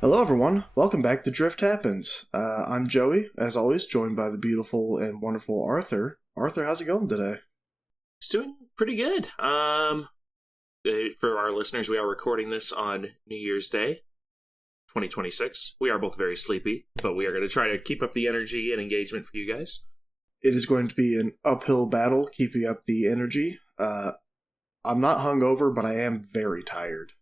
Hello, everyone. Welcome back to Drift Happens. I'm Joey, as always, joined by the beautiful and wonderful Arthur. Arthur, how's it going today? It's doing pretty good. For our listeners, we are recording this on New Year's Day, 2026. We are both very sleepy, but we are going to try to keep up the energy and engagement for you guys. It is going to be an uphill battle keeping up the energy. I'm not hungover, but I am very tired.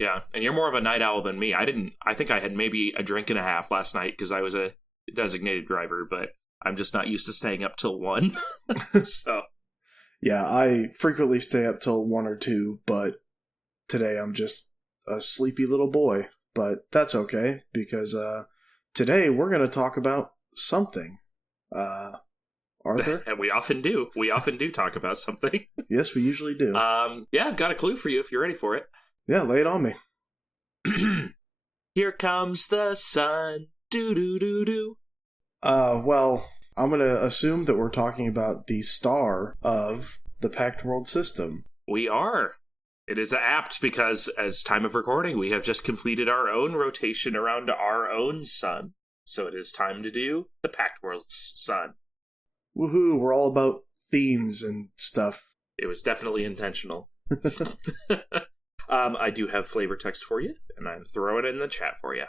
Yeah, and you're more of a night owl than me. I think I had maybe a drink and a half last night because I was a designated driver, but I'm just not used to staying up till 1. So, Yeah, I frequently stay up till 1 or 2, but today I'm just a sleepy little boy. But that's okay, because today we're going to talk about something. Arthur? and we often do. We often do talk about something. Yes, we usually do. Yeah, I've got a clue for you if you're ready for it. Yeah, lay it on me. Here comes the sun. Do do do do. Well, I'm going to assume that we're talking about the star of the Pact World System. We are. It is apt because, as time of recording, we have just completed our own rotation around our own sun. So it is time to do the Pact World's sun. Woohoo, we're all about themes and stuff. It was definitely intentional. I do have flavor text for you, and I'm throwing it in the chat for you.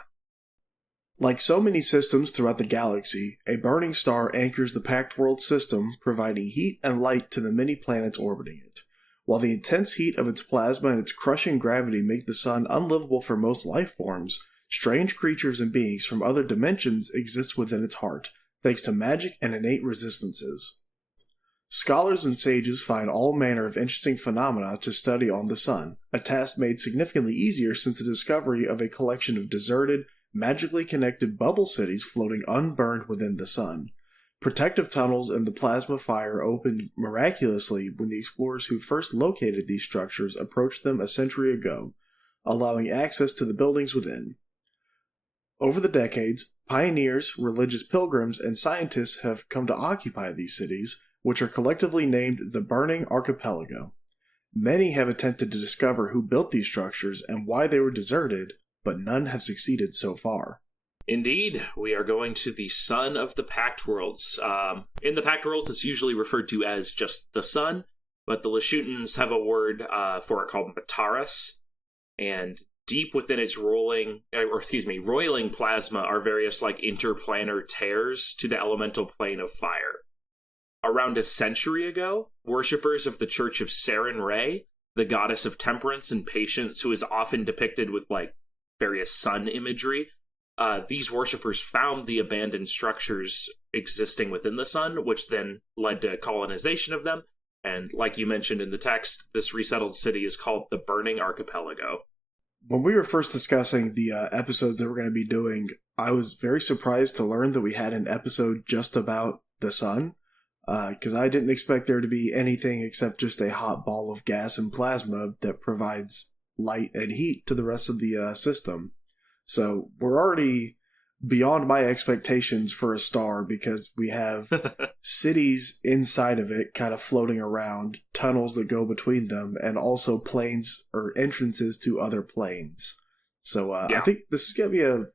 Like so many systems throughout the galaxy, a burning star anchors the Pact World System, providing heat and light to the many planets orbiting it. While the intense heat of its plasma and its crushing gravity make the sun unlivable for most life forms, strange creatures and beings from other dimensions exist within its heart, thanks to magic and innate resistances. Scholars and sages find all manner of interesting phenomena to study on the sun, a task made significantly easier since the discovery of a collection of deserted, magically connected bubble cities floating unburned within the sun. Protective tunnels in the plasma fire opened miraculously when the explorers who first located these structures approached them a century ago, allowing access to the buildings within. Over the decades, pioneers, religious pilgrims, and scientists have come to occupy these cities, which are collectively named the Burning Archipelago. Many have attempted to discover who built these structures and why they were deserted, but none have succeeded so far. Indeed, we are going to the sun of the Pact Worlds. In the Pact Worlds, it's usually referred to as just the sun, but the Lashutans have a word for it called Mataras, and deep within its roiling plasma are various interplanar tears to the elemental plane of fire. Around a century ago, worshippers of the Church of Saren Ray, the goddess of temperance and patience, who is often depicted with various sun imagery, these worshippers found the abandoned structures existing within the sun, which then led to colonization of them. And like you mentioned in the text, this resettled city is called the Burning Archipelago. When we were first discussing the episodes that we're going to be doing, I was very surprised to learn that we had an episode just about the sun. Because I didn't expect there to be anything except just a hot ball of gas and plasma that provides light and heat to the rest of the system. So we're already beyond my expectations for a star because we have cities inside of it kind of floating around, tunnels that go between them, and also planes or entrances to other planes. So Yeah. I think this is going to be a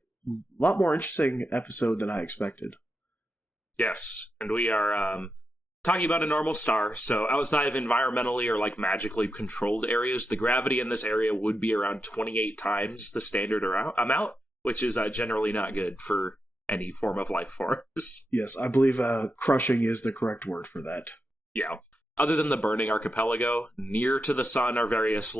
lot more interesting episode than I expected. Yes, and we are talking about a normal star, so outside of environmentally or magically controlled areas, the gravity in this area would be around 28 times the standard amount, which is generally not good for any form of life forms. Yes, I believe crushing is the correct word for that. Yeah. Other than the Burning Archipelago, near to the sun are various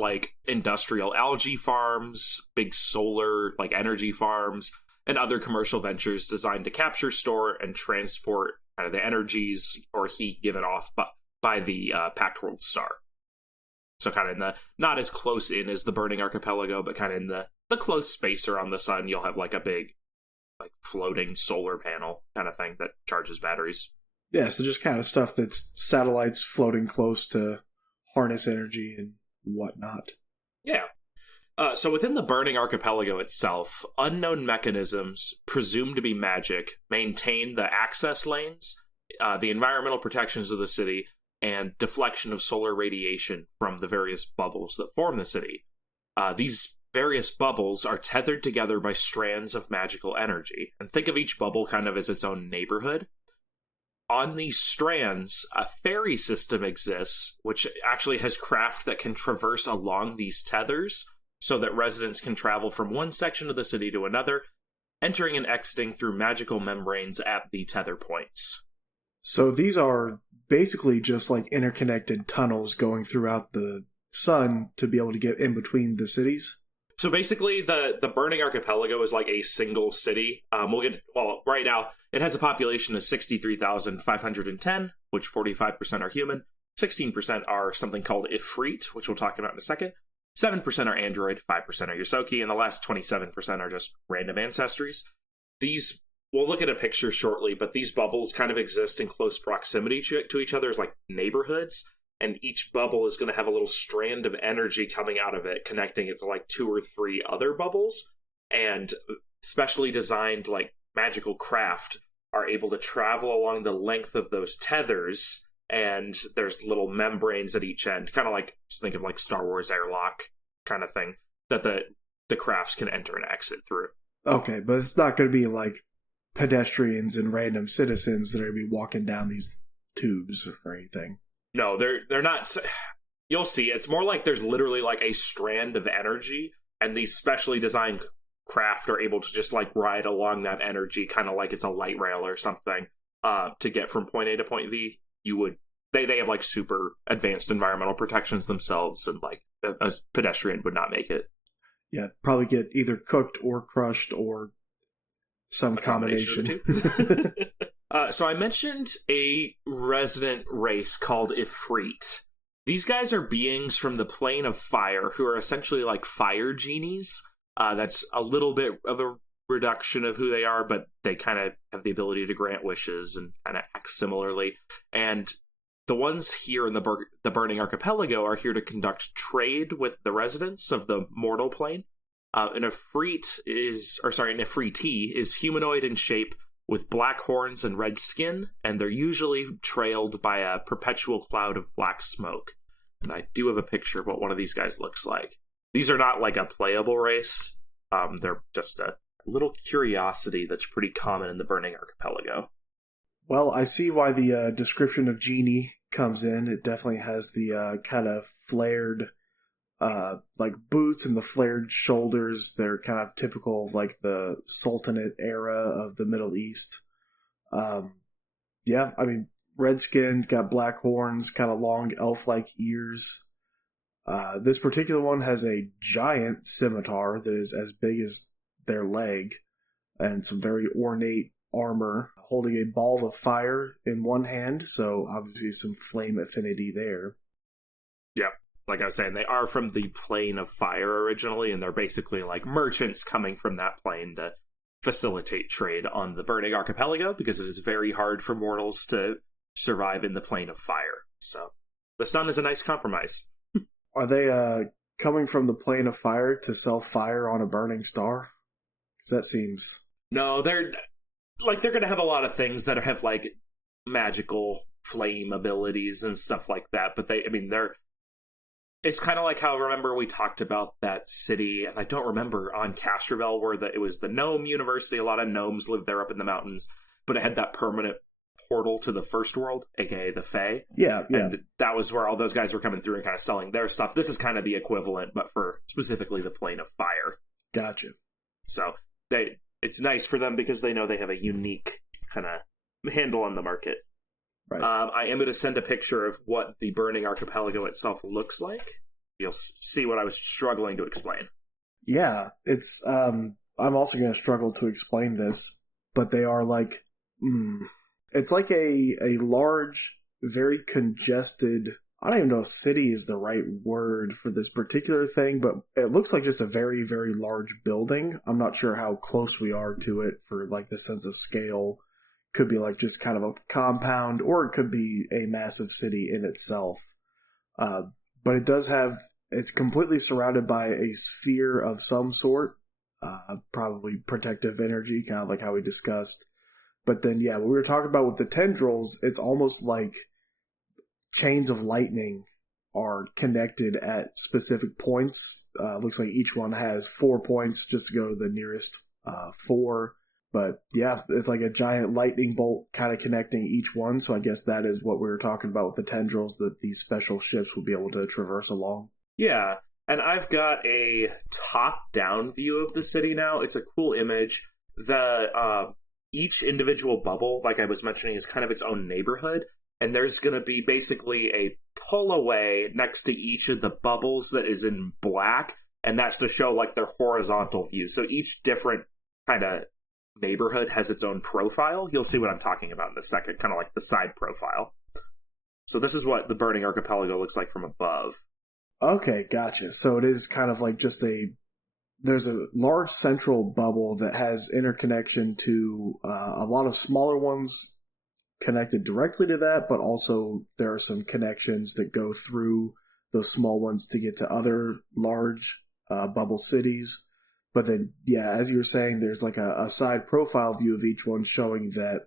industrial algae farms, big solar energy farms, and other commercial ventures designed to capture, store, and transport the energies or heat given off by the Pact World star. So kind of in the, not as close in as the Burning Archipelago, but kind of in the close space around the sun, you'll have a big floating solar panel kind of thing that charges batteries. Yeah, so just kind of stuff that's satellites floating close to harness energy and whatnot. Yeah. So within the Burning Archipelago itself, unknown mechanisms, presumed to be magic, maintain the access lanes, the environmental protections of the city, and deflection of solar radiation from the various bubbles that form the city. These various bubbles are tethered together by strands of magical energy. And think of each bubble kind of as its own neighborhood. On these strands, a ferry system exists, which actually has craft that can traverse along these tethers so that residents can travel from one section of the city to another, entering and exiting through magical membranes at the tether points. So these are basically just like interconnected tunnels going throughout the sun to be able to get in between the cities? So basically, the Burning Archipelago is like a single city. Right now, it has a population of 63,510, which 45% are human, 16% are something called Ifrit, which we'll talk about in a second, 7% are android, 5% are Yosoki, and the last 27% are just random ancestries. We'll look at a picture shortly, but these bubbles kind of exist in close proximity to each other as like neighborhoods. And each bubble is going to have a little strand of energy coming out of it, connecting it to like 2 or 3 other bubbles. And specially designed like magical craft are able to travel along the length of those tethers. And there's little membranes at each end, kind of like, just think of like Star Wars airlock kind of thing, that the crafts can enter and exit through. Okay, but it's not going to be like pedestrians and random citizens that are going to be walking down these tubes or anything. No, they're not. You'll see. It's more like there's literally like a strand of energy, and these specially designed craft are able to just like ride along that energy, kind of like it's a light rail or something, to get from point A to point V. They have like super advanced environmental protections themselves, and like a pedestrian would not make it. Yeah, probably get either cooked or crushed or some combination. So I mentioned a resident race called Ifrit. These guys are beings from the plane of fire who are essentially like fire genies. That's a little bit of a reduction of who they are, but they kind of have the ability to grant wishes and kind of act similarly. And the ones here in the Burning Archipelago are here to conduct trade with the residents of the mortal plane. An Ifriti is humanoid in shape, with black horns and red skin, and they're usually trailed by a perpetual cloud of black smoke. And I do have a picture of what one of these guys looks like. These are not like a playable race. They're just a little curiosity that's pretty common in the Burning Archipelago. Well, I see why the description of genie comes in. It definitely has the kind of flared like boots and the flared shoulders. They're kind of typical of like the Sultanate era of the Middle East. Yeah, I mean, red skin, got black horns, kind of long elf-like ears. This particular one has a giant scimitar that is as big as their leg, and some very ornate armor, holding a ball of fire in one hand, so obviously some flame affinity there. Yeah. Like I was saying, they are from the plane of fire originally, and they're basically like merchants coming from that plane to facilitate trade on the Burning Archipelago, because it is very hard for mortals to survive in the plane of fire. So the sun is a nice compromise. Are they coming from the plane of fire to sell fire on a burning star? Because that seems... No, they're going to have a lot of things that have like magical flame abilities and stuff like that, but it's kind of like how, remember, we talked about that city, and I don't remember, on Castrovel, where it was the Gnome University. A lot of gnomes lived there up in the mountains, but it had that permanent portal to the first world, aka the Fae. Yeah. And that was where all those guys were coming through and kind of selling their stuff. This is kind of the equivalent, but for specifically the plane of fire. Gotcha. So it's nice for them because they know they have a unique kind of handle on the market. Right. I am going to send a picture of what the Burning Archipelago itself looks like. You'll see what I was struggling to explain. Yeah, it's... I'm also going to struggle to explain this, but they are like... It's like a large, very congested... I don't even know if city is the right word for this particular thing, but it looks like just a very, very large building. I'm not sure how close we are to it for like the sense of scale. Could be like just kind of a compound, or it could be a massive city in itself. But it does have, it's completely surrounded by a sphere of some sort, probably protective energy, kind of like how we discussed. But then, yeah, what we were talking about with the tendrils, it's almost like chains of lightning are connected at specific points. Looks like each one has 4 points just to go to the nearest 4. But yeah, it's like a giant lightning bolt kind of connecting each one. So I guess that is what we were talking about with the tendrils, that these special ships will be able to traverse along. Yeah, and I've got a top-down view of the city now. It's a cool image. The each individual bubble, like I was mentioning, is kind of its own neighborhood. And there's going to be basically a pull-away next to each of the bubbles that is in black. And that's to show like their horizontal view. So each different kind of neighborhood has its own profile. You'll see what I'm talking about in a second, kind of like the side profile. So this is what the Burning Archipelago looks like from above. Okay, gotcha. So it is kind of like just there's a large central bubble that has interconnection to a lot of smaller ones connected directly to that, but also there are some connections that go through those small ones to get to other large bubble cities. But then, yeah, as you were saying, there's like a side profile view of each one showing that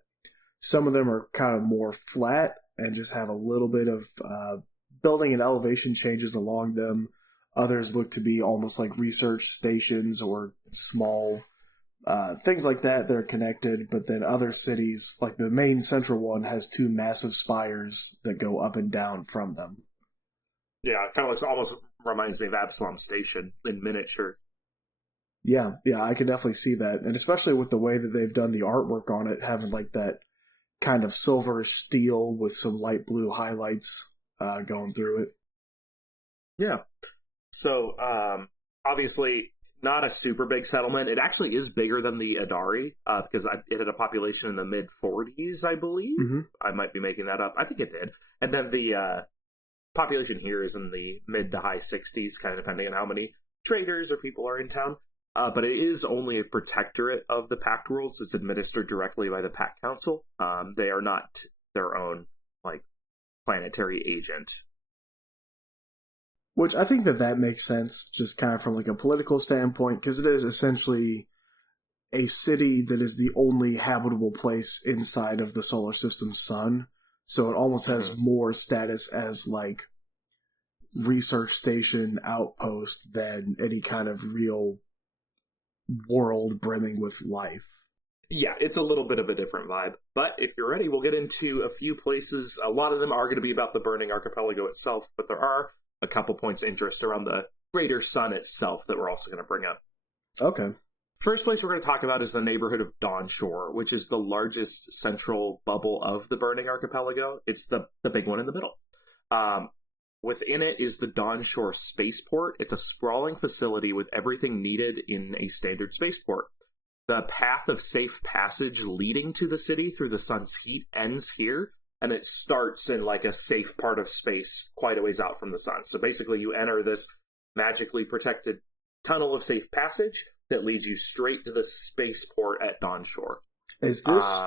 some of them are kind of more flat and just have a little bit of building and elevation changes along them. Others look to be almost like research stations or small things like that are connected. But then other cities, like the main central one, has 2 massive spires that go up and down from them. Yeah, it kind of looks, almost reminds me of Absalom Station in miniature. Yeah, I can definitely see that. And especially with the way that they've done the artwork on it, having like that kind of silver steel with some light blue highlights going through it. Yeah. So, obviously, not a super big settlement. It actually is bigger than the Adari, because it had a population in the mid-40s, I believe. Mm-hmm. I might be making that up. I think it did. And then the population here is in the mid to high 60s, kind of depending on how many traders or people are in town. But it is only a protectorate of the Pact Worlds. It's administered directly by the Pact Council. They are not their own, like, planetary agent. Which I think that makes sense, just kind of from like a political standpoint, because it is essentially a city that is the only habitable place inside of the solar system's sun. So it almost has more status as like research station outpost than any kind of real world brimming with life. Yeah, it's a little bit of a different vibe. But if you're ready, we'll get into a few places. A lot of them are going to be about the Burning Archipelago itself, but there are a couple points of interest around the greater sun itself that we're also going to bring up. Okay. First place we're going to talk about is the neighborhood of Dawnshore, which is the largest central bubble of the Burning Archipelago. It's the big one in the middle. Within it is the Dawnshore spaceport. It's a sprawling facility with everything needed in a standard spaceport. The path of safe passage leading to the city through the sun's heat ends here, and it starts in like a safe part of space quite a ways out from the sun. So basically you enter this magically protected tunnel of safe passage that leads you straight to the spaceport at Dawnshore. Is this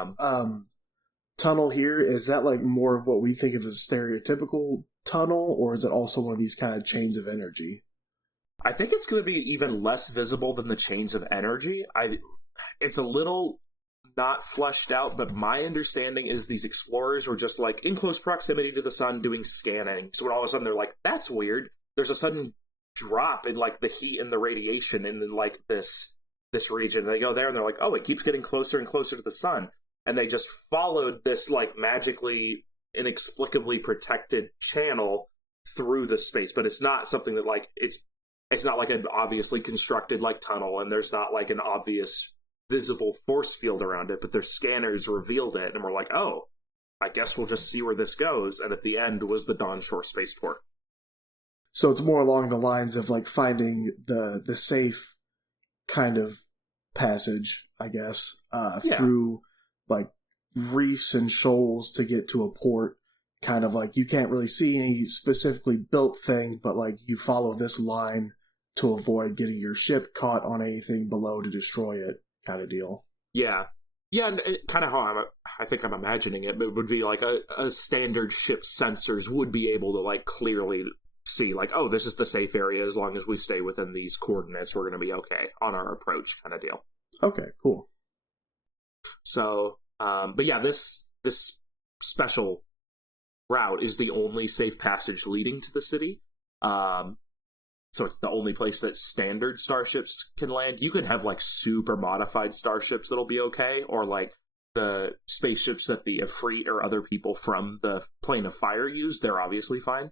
tunnel here, is that like more of what we think of as stereotypical tunnel, or is it also one of these kind of chains of energy? I think it's going to be even less visible than the chains of energy. It's a little not fleshed out, but my understanding is these explorers were just like in close proximity to the sun doing scanning. So when all of a sudden they're like, that's weird, there's a sudden drop in like the heat and the radiation in like this region. And they go there and they're like, oh, it keeps getting closer and closer to the sun. And they just followed this like magically, inexplicably protected channel through the space. But it's not something that like, it's not like an obviously constructed like tunnel, and there's not like an obvious visible force field around it, but their scanners revealed it, and we're like, oh, I guess we'll just see where this goes. And at the end was the Dawnshore spaceport. So it's more along the lines of like finding the safe kind of passage, I guess, through like reefs and shoals to get to a port. Kind of like you can't really see any specifically built thing, but like you follow this line to avoid getting your ship caught on anything below to destroy it, kind of deal. Yeah, and kind of how I think I'm imagining it, but it would be like a standard ship's sensors would be able to like clearly see like, oh, this is the safe area. As long as we stay within these coordinates, we're going to be okay on our approach, kind of deal. Okay, cool. So, but yeah, this special route is the only safe passage leading to the city. So it's the only place that standard starships can land. You can have, like, super modified starships that'll be okay, or, like, the spaceships that the Efreet or other people from the Plane of Fire use, they're obviously fine.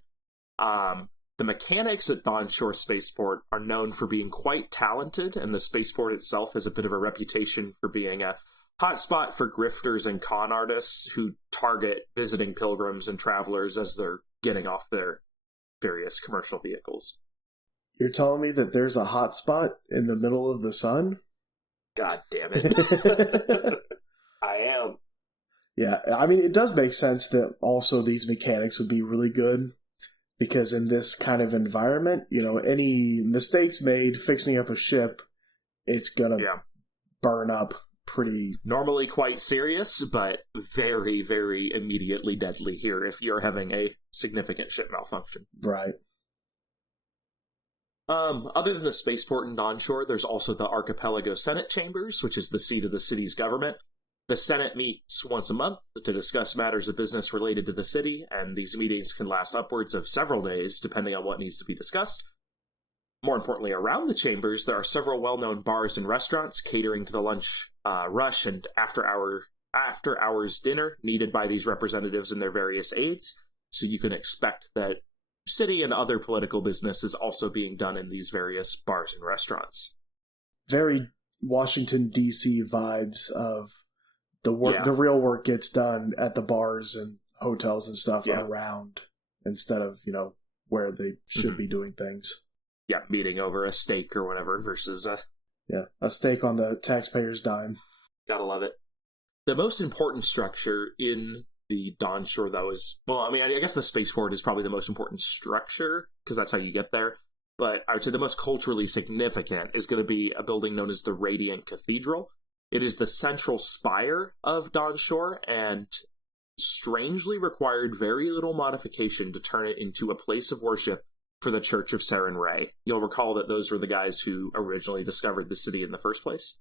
The mechanics at Dawnshore Spaceport are known for being quite talented, and the spaceport itself has a bit of a reputation for being a hotspot for grifters and con artists who target visiting pilgrims and travelers as they're getting off their various commercial vehicles. You're telling me that there's a hot spot in the middle of the sun? God damn it. I am. Yeah, I mean, it does make sense that also these mechanics would be really good, because in this kind of environment, you know, any mistakes made fixing up a ship, it's gonna burn up pretty... Normally quite serious, but very, very immediately deadly here if you're having a significant ship malfunction. Right. Other than the spaceport in Dawnshore, there's also the Archipelago Senate Chambers, which is the seat of the city's government. The Senate meets once a month to discuss matters of business related to the city, and these meetings can last upwards of several days, depending on what needs to be discussed. More importantly, around the chambers, there are several well-known bars and restaurants catering to the lunch rush and after-hours dinner needed by these representatives and their various aides, so you can expect that city and other political business is also being done in these various bars and restaurants. Very Washington, D.C. vibes of the work. The real work gets done at the bars and hotels and stuff around, instead of, you know, where they should be doing things. Yeah, meeting over a steak or whatever versus a steak on the taxpayer's dime. Gotta love it. The most important structure in the Dawnshore, though, is... Well, I mean, I guess the spaceport is probably the most important structure, because that's how you get there. But I would say the most culturally significant is going to be a building known as the Radiant Cathedral. It is the central spire of Dawnshore, and strangely required very little modification to turn it into a place of worship for the Church of Saren Ray. You'll recall that those were the guys who originally discovered the city in the first place.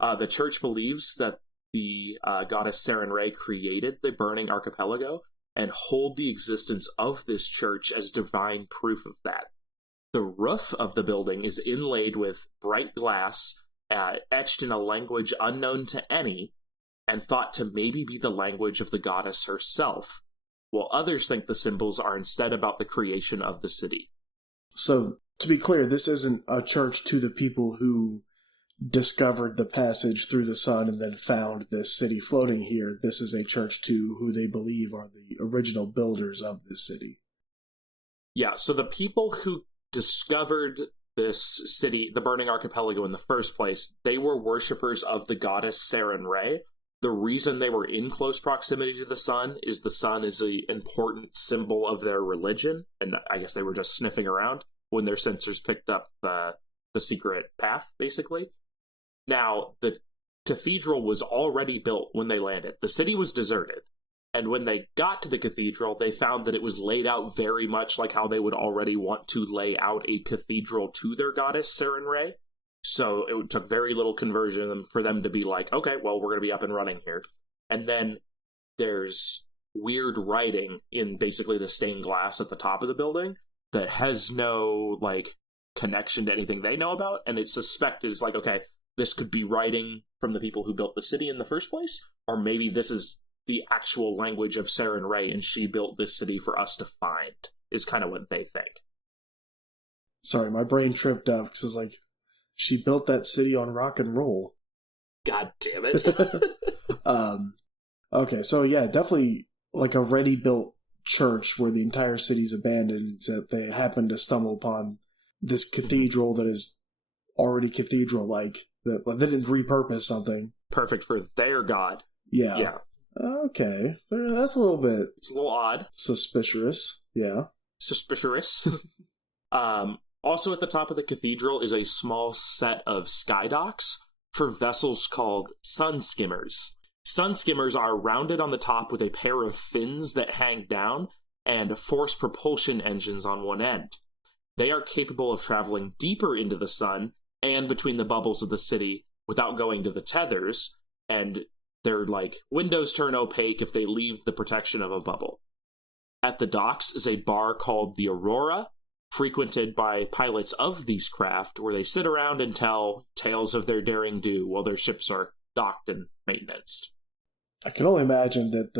The church believes that the goddess Saren Ray created the Burning Archipelago and hold the existence of this church as divine proof of that. The roof of the building is inlaid with bright glass, etched in a language unknown to any, and thought to maybe be the language of the goddess herself, while others think the symbols are instead about the creation of the city. So, to be clear, this isn't a church to the people who discovered the passage through the sun and then found this city floating here. This is a church to who they believe are the original builders of this city. Yeah, so the people who discovered this city, the Burning Archipelago, in the first place, they were worshippers of the goddess Saren Ray. The reason they were in close proximity to the sun is an important symbol of their religion, and I guess they were just sniffing around when their sensors picked up the secret path, basically. Now, the cathedral was already built when they landed. The city was deserted, and when they got to the cathedral, they found that it was laid out very much like how they would already want to lay out a cathedral to their goddess, Saren Ray. So it took very little conversion for them to be like, okay, well, we're going to be up and running here. And then there's weird writing in basically the stained glass at the top of the building that has no, like, connection to anything they know about, and it's suspected as like, okay, this could be writing from the people who built the city in the first place, or maybe this is the actual language of Saren Ray, and she built this city for us to find, is kind of what they think. Sorry, my brain tripped up, because it's like, she built that city on rock and roll. God damn it. Okay, so yeah, definitely like a ready-built church where the entire city's abandoned, that they happen to stumble upon this cathedral that is already cathedral-like, that they didn't repurpose something. Perfect for their god. Yeah. Yeah. Okay. That's a little bit... It's a little odd. Suspicious. Yeah. Suspicious. Also at the top of the cathedral is a small set of sky docks for vessels called sun skimmers. Sun skimmers are rounded on the top with a pair of fins that hang down and force propulsion engines on one end. They are capable of traveling deeper into the sun and between the bubbles of the city without going to the tethers, and their windows turn opaque if they leave the protection of a bubble. At the docks is a bar called the Aurora, frequented by pilots of these craft, where they sit around and tell tales of their daring do while their ships are docked and maintenanced. I can only imagine that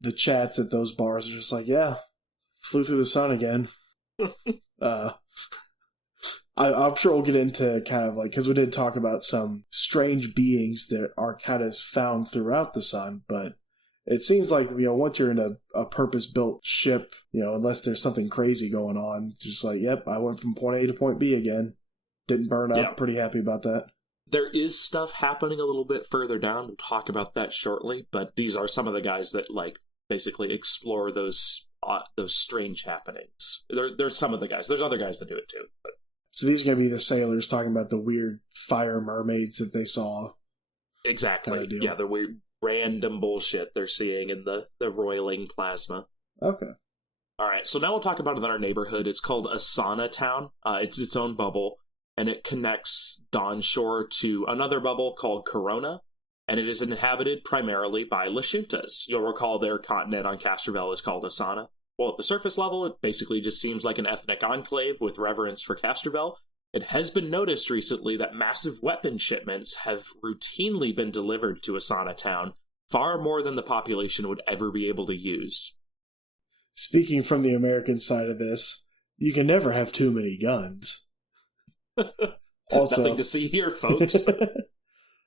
the chats at those bars are just like, yeah, flew through the sun again. I'm sure we'll get into kind of like, because we did talk about some strange beings that are kind of found throughout the sun, but it seems like, once you're in a purpose-built ship, unless there's something crazy going on, it's just like, yep, I went from point A to point B again. Didn't burn up. Yeah. Pretty happy about that. There is stuff happening a little bit further down. We'll talk about that shortly, but these are some of the guys that, basically explore those strange happenings. There's some of the guys. There's other guys that do it too. But. So these are going to be the sailors talking about the weird fire mermaids that they saw. Exactly. Kind of deal. Yeah, the weird random bullshit they're seeing in the roiling plasma. Okay. All right, so now we'll talk about our neighborhood. It's called Asana Town. It's its own bubble, and it connects Dawnshore to another bubble called Corona, and it is inhabited primarily by Lashuntas. You'll recall their continent on Castrovel is called Asana. Well, at the surface level, it basically just seems like an ethnic enclave with reverence for Castrovel. It has been noticed recently that massive weapon shipments have routinely been delivered to Asana Town, far more than the population would ever be able to use. Speaking from the American side of this, you can never have too many guns. Also, nothing to see here, folks.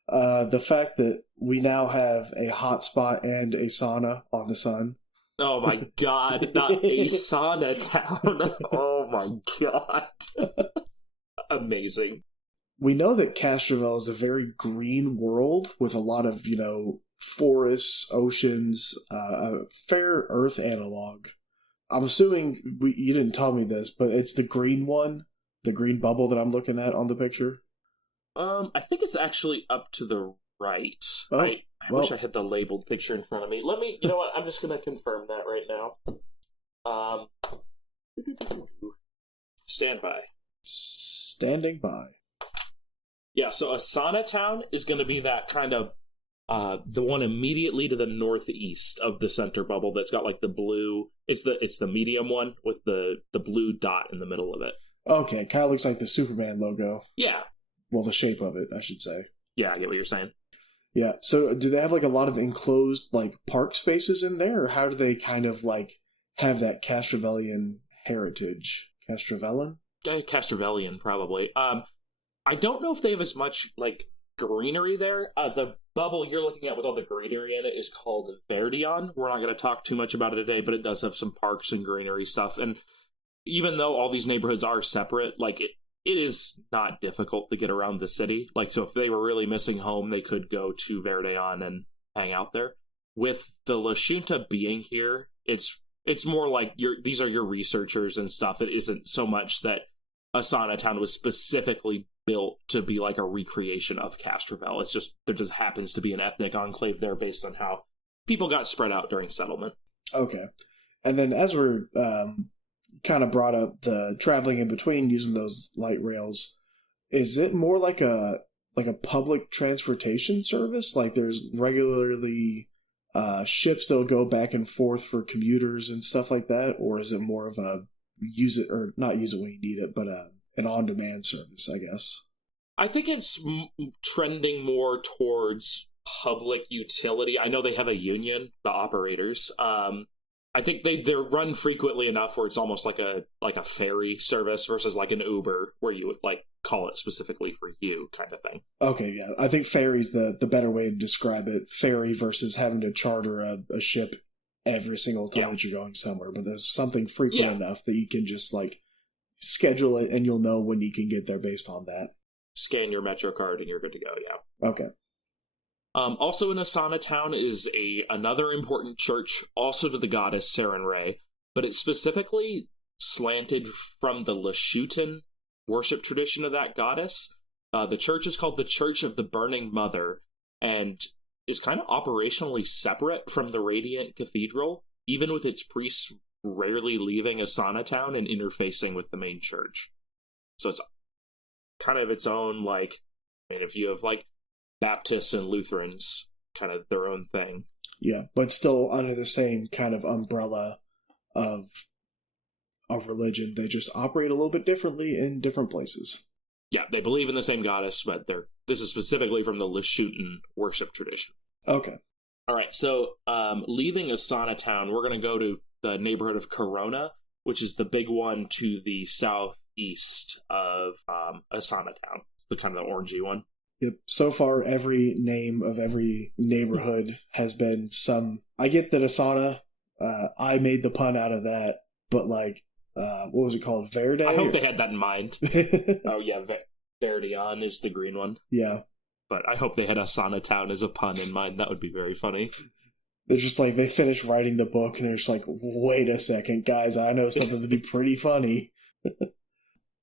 The fact that we now have a hotspot and a sauna on the sun. Oh my god, not a sauna town. Oh my god. Amazing. We know that Castrovel is a very green world with a lot of, forests, oceans, a fair Earth analog. I'm assuming you didn't tell me this, but it's the green one, the green bubble that I'm looking at on the picture. I think it's actually up to the right. Oh, I wish I had the labeled picture in front of me. You know what? I'm just going to confirm that right now. Stand by. Standing by. Yeah, so Asana Town is going to be that kind of the one immediately to the northeast of the center bubble that's got the blue. It's the medium one with the blue dot in the middle of it. Okay, kind of looks like the Superman logo. Yeah. Well, the shape of it, I should say. Yeah, I get what you're saying. Yeah, so do they have a lot of enclosed park spaces in there, or how do they kind of have that Castrovelian heritage? Castrovellan? Castrovelian, probably. I don't know if they have as much greenery there. The bubble you're looking at with all the greenery in it is called Verdion. We're not going to talk too much about it today, but it does have some parks and greenery stuff. And even though all these neighborhoods are separate, it is not difficult to get around the city. So if they were really missing home, they could go to Verdion and hang out there. With the Lashunta being here, it's more these are your researchers and stuff. It isn't so much that Asana Town was specifically built to be a recreation of Castrovel. It's just there just happens to be an ethnic enclave there based on how people got spread out during settlement. Okay. And then as we're kind of brought up the traveling in between using those light rails, is it more like a public transportation service? There's regularly ships that'll go back and forth for commuters and stuff like that? Or is it more of a use it or not use it when you need it, but an on-demand service, I guess? I think it's trending more towards public utility. I know they have a union, the operators. I think they're run frequently enough where it's almost like a ferry service versus an Uber where you would call it specifically for you kind of thing. Okay, yeah. I think ferry's the better way to describe it. Ferry versus having to charter a ship every single time that you're going somewhere. But there's something frequent enough that you can just schedule it and you'll know when you can get there based on that. Scan your Metro card and you're good to go, yeah. Okay. Also in Asana Town is another important church, also to the goddess Sarenrae, but it's specifically slanted from the Lashutan worship tradition of that goddess. The church is called the Church of the Burning Mother, and is kind of operationally separate from the Radiant Cathedral, even with its priests rarely leaving Asana Town and interfacing with the main church. So it's kind of its own, if you have Baptists and Lutherans, kind of their own thing. Yeah, but still under the same kind of umbrella of religion. They just operate a little bit differently in different places. Yeah, they believe in the same goddess, but this is specifically from the Lashutan worship tradition. Okay. All right, so leaving Asana Town, we're going to go to the neighborhood of Corona, which is the big one to the southeast of Asana Town. It's the kind of the orangey one. Yep. So far, every name of every neighborhood has been some... I get that Asana, I made the pun out of that, but like, what was it called? Verde? I hope they had that in mind. Oh, yeah, Verdion is the green one. Yeah. But I hope they had Asana Town as a pun in mind. That would be very funny. They're just like, they finish writing the book, and they're just like, wait a second, guys, I know something to be pretty funny.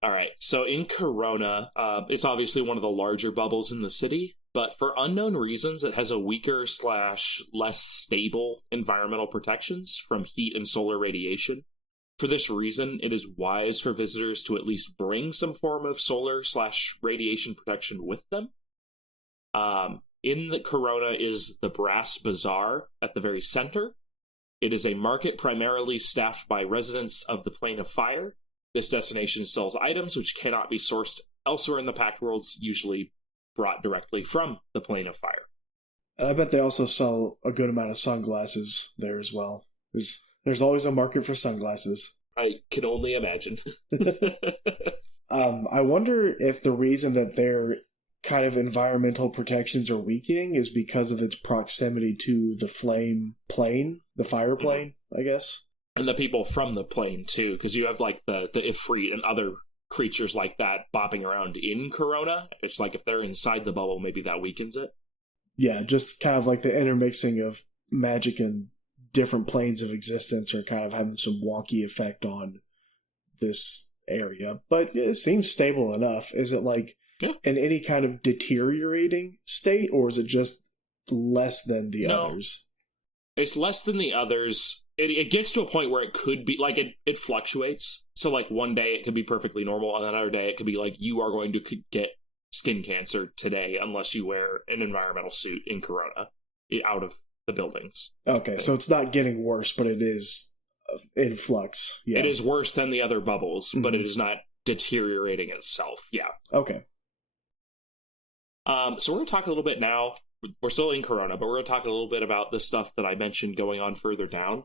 All right, so in Corona, it's obviously one of the larger bubbles in the city, but for unknown reasons, it has a weaker / less stable environmental protections from heat and solar radiation. For this reason, it is wise for visitors to at least bring some form of solar / radiation protection with them. In the Corona is the Brass Bazaar at the very center. It is a market primarily staffed by residents of the Plane of Fire. This destination sells items which cannot be sourced elsewhere in the Pact worlds, usually brought directly from the Plane of Fire. And I bet they also sell a good amount of sunglasses there as well. There's always a market for sunglasses. I can only imagine. I wonder if the reason that their kind of environmental protections are weakening is because of its proximity to the flame plane, the fire plane, I guess. And the people from the plane, too, because you have, like, the Ifrit and other creatures like that bopping around in Corona. It's like if they're inside the bubble, maybe that weakens it. Yeah, just kind of like the intermixing of magic and different planes of existence are kind of having some wonky effect on this area. But it seems stable enough. Is it, like, in any kind of deteriorating state, or is it just less than the others? It's less than the others. It gets to a point where it could be, like, it fluctuates. So, like, one day it could be perfectly normal, and another day it could be like, you are going to get skin cancer today unless you wear an environmental suit in Corona out of the buildings. Okay, so it's not getting worse, but it is in flux. Yeah. It is worse than the other bubbles, but it is not deteriorating itself. Yeah. Okay. So we're going to talk a little bit now. We're still in Corona, but we're going to talk a little bit about the stuff that I mentioned going on further down.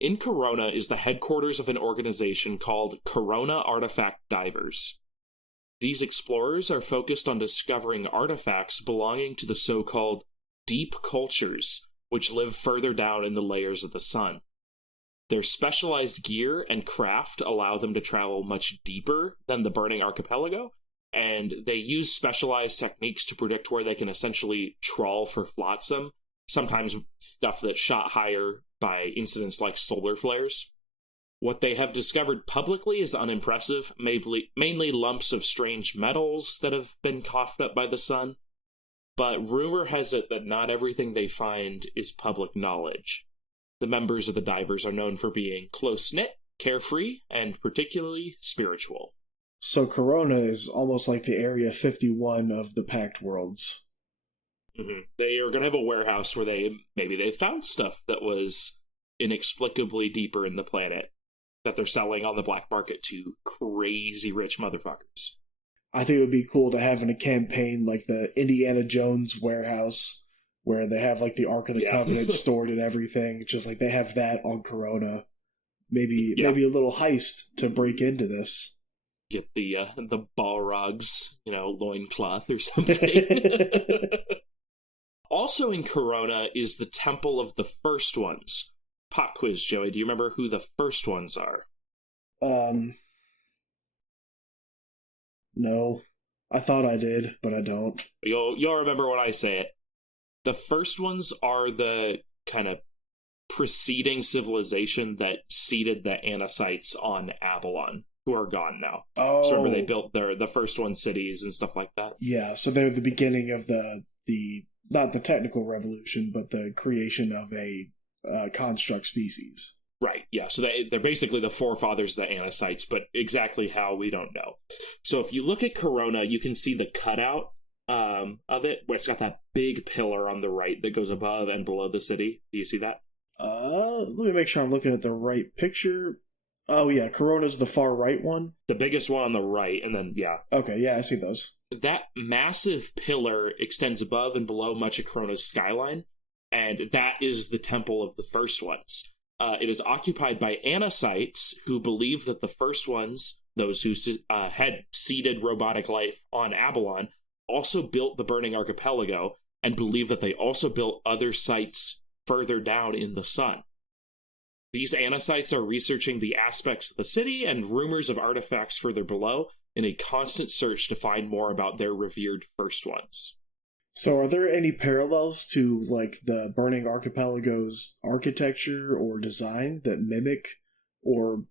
In Corona is the headquarters of an organization called Corona Artifact Divers. These explorers are focused on discovering artifacts belonging to the so-called deep cultures, which live further down in the layers of the sun. Their specialized gear and craft allow them to travel much deeper than the Burning Archipelago, and they use specialized techniques to predict where they can essentially trawl for flotsam, sometimes stuff that's shot higher by incidents like solar flares. What they have discovered publicly is unimpressive, mainly lumps of strange metals that have been coughed up by the sun, but rumor has it that not everything they find is public knowledge. The members of the divers are known for being close-knit, carefree, and particularly spiritual. So Corona is almost like the Area 51 of the Pact worlds. Mm-hmm. They are going to have a warehouse where they found stuff that was inexplicably deeper in the planet that they're selling on the black market to crazy rich motherfuckers. I think it would be cool to have in a campaign like the Indiana Jones warehouse where they have like the Ark of the Covenant stored and everything. Just like they have that on Corona. Maybe a little heist to break into this. Get the Balrog's, loincloth or something. Also in Corona is the Temple of the First Ones. Pop quiz, Joey. Do you remember who the First Ones are? No. I thought I did, but I don't. You'll remember when I say it. The First Ones are the kind of preceding civilization that seeded the Anassites on Avalon, who are gone now. Oh. So remember they built the First One cities and stuff like that? Yeah, so they're the beginning of the not the technical revolution, but the creation of a construct species. Right, yeah. So they're basically the forefathers of the Anassites, but exactly how, we don't know. So if you look at Corona, you can see the cutout of it, where it's got that big pillar on the right that goes above and below the city. Do you see that? Let me make sure I'm looking at the right picture. Oh yeah, Corona's the far right one. The biggest one on the right, and then, yeah. Okay, yeah, I see those. That massive pillar extends above and below much of Corona's skyline, and that is the temple of the first ones. It is occupied by Anacites, who believe that the first ones, those who had seeded robotic life on Avalon, also built the Burning Archipelago, and believe that they also built other sites further down in the sun. These Anacites are researching the aspects of the city and rumors of artifacts further below in a constant search to find more about their revered first ones. So are there any parallels to, like, the Burning Archipelago's architecture or design that mimic, or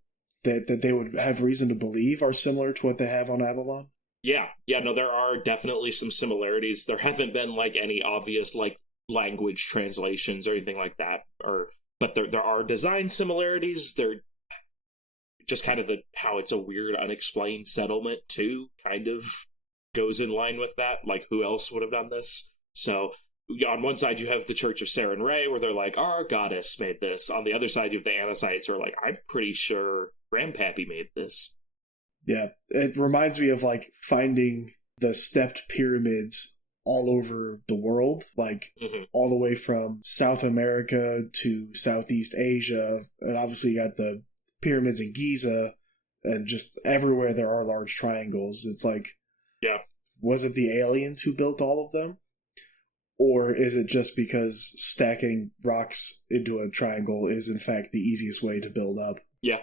that they would have reason to believe are similar to what they have on Avalon? Yeah, no, there are definitely some similarities. There haven't been, like, any obvious, like, language translations or anything like that, but there are design similarities. They're just kind of how it's a weird, unexplained settlement, too, kind of goes in line with that. Like, who else would have done this? So, on one side, you have the Church of Saren Ray, where they're like, our goddess made this. On the other side, you have the Anacites, who are like, I'm pretty sure Grandpappy made this. Yeah, it reminds me of, like, finding the stepped pyramids all over the world, like, all the way from South America to Southeast Asia, and obviously you got the pyramids in Giza, and just everywhere there are large triangles. It's like, yeah, was it the aliens who built all of them? Or is it just because stacking rocks into a triangle is, in fact, the easiest way to build up? Yeah.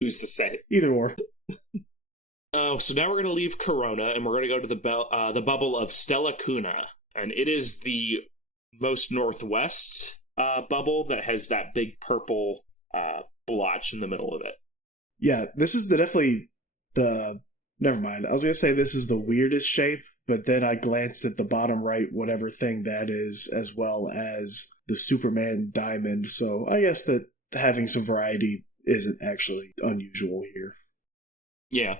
Who's to say? Either or. So now we're going to leave Corona, and we're going to go to the bubble of Stella Cuna. And it is the most northwest bubble that has that big purple blotch in the middle of it. Yeah, this is definitely the... Never mind. I was going to say this is the weirdest shape, but then I glanced at the bottom right, whatever thing that is, as well as the Superman diamond. So I guess that having some variety isn't actually unusual here. Yeah.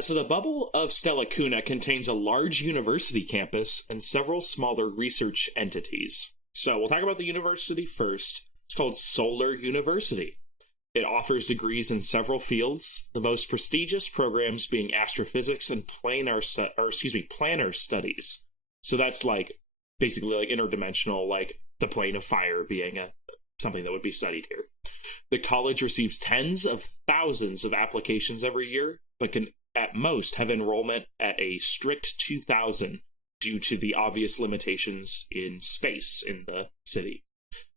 So the bubble of Stella Cuna contains a large university campus and several smaller research entities. So we'll talk about the university first. It's called Solar University. It offers degrees in several fields, the most prestigious programs being astrophysics and planar studies. So that's like basically like interdimensional, like the plane of fire being something that would be studied here. The college receives tens of thousands of applications every year, but can at most have enrollment at a strict 2,000 due to the obvious limitations in space in the city.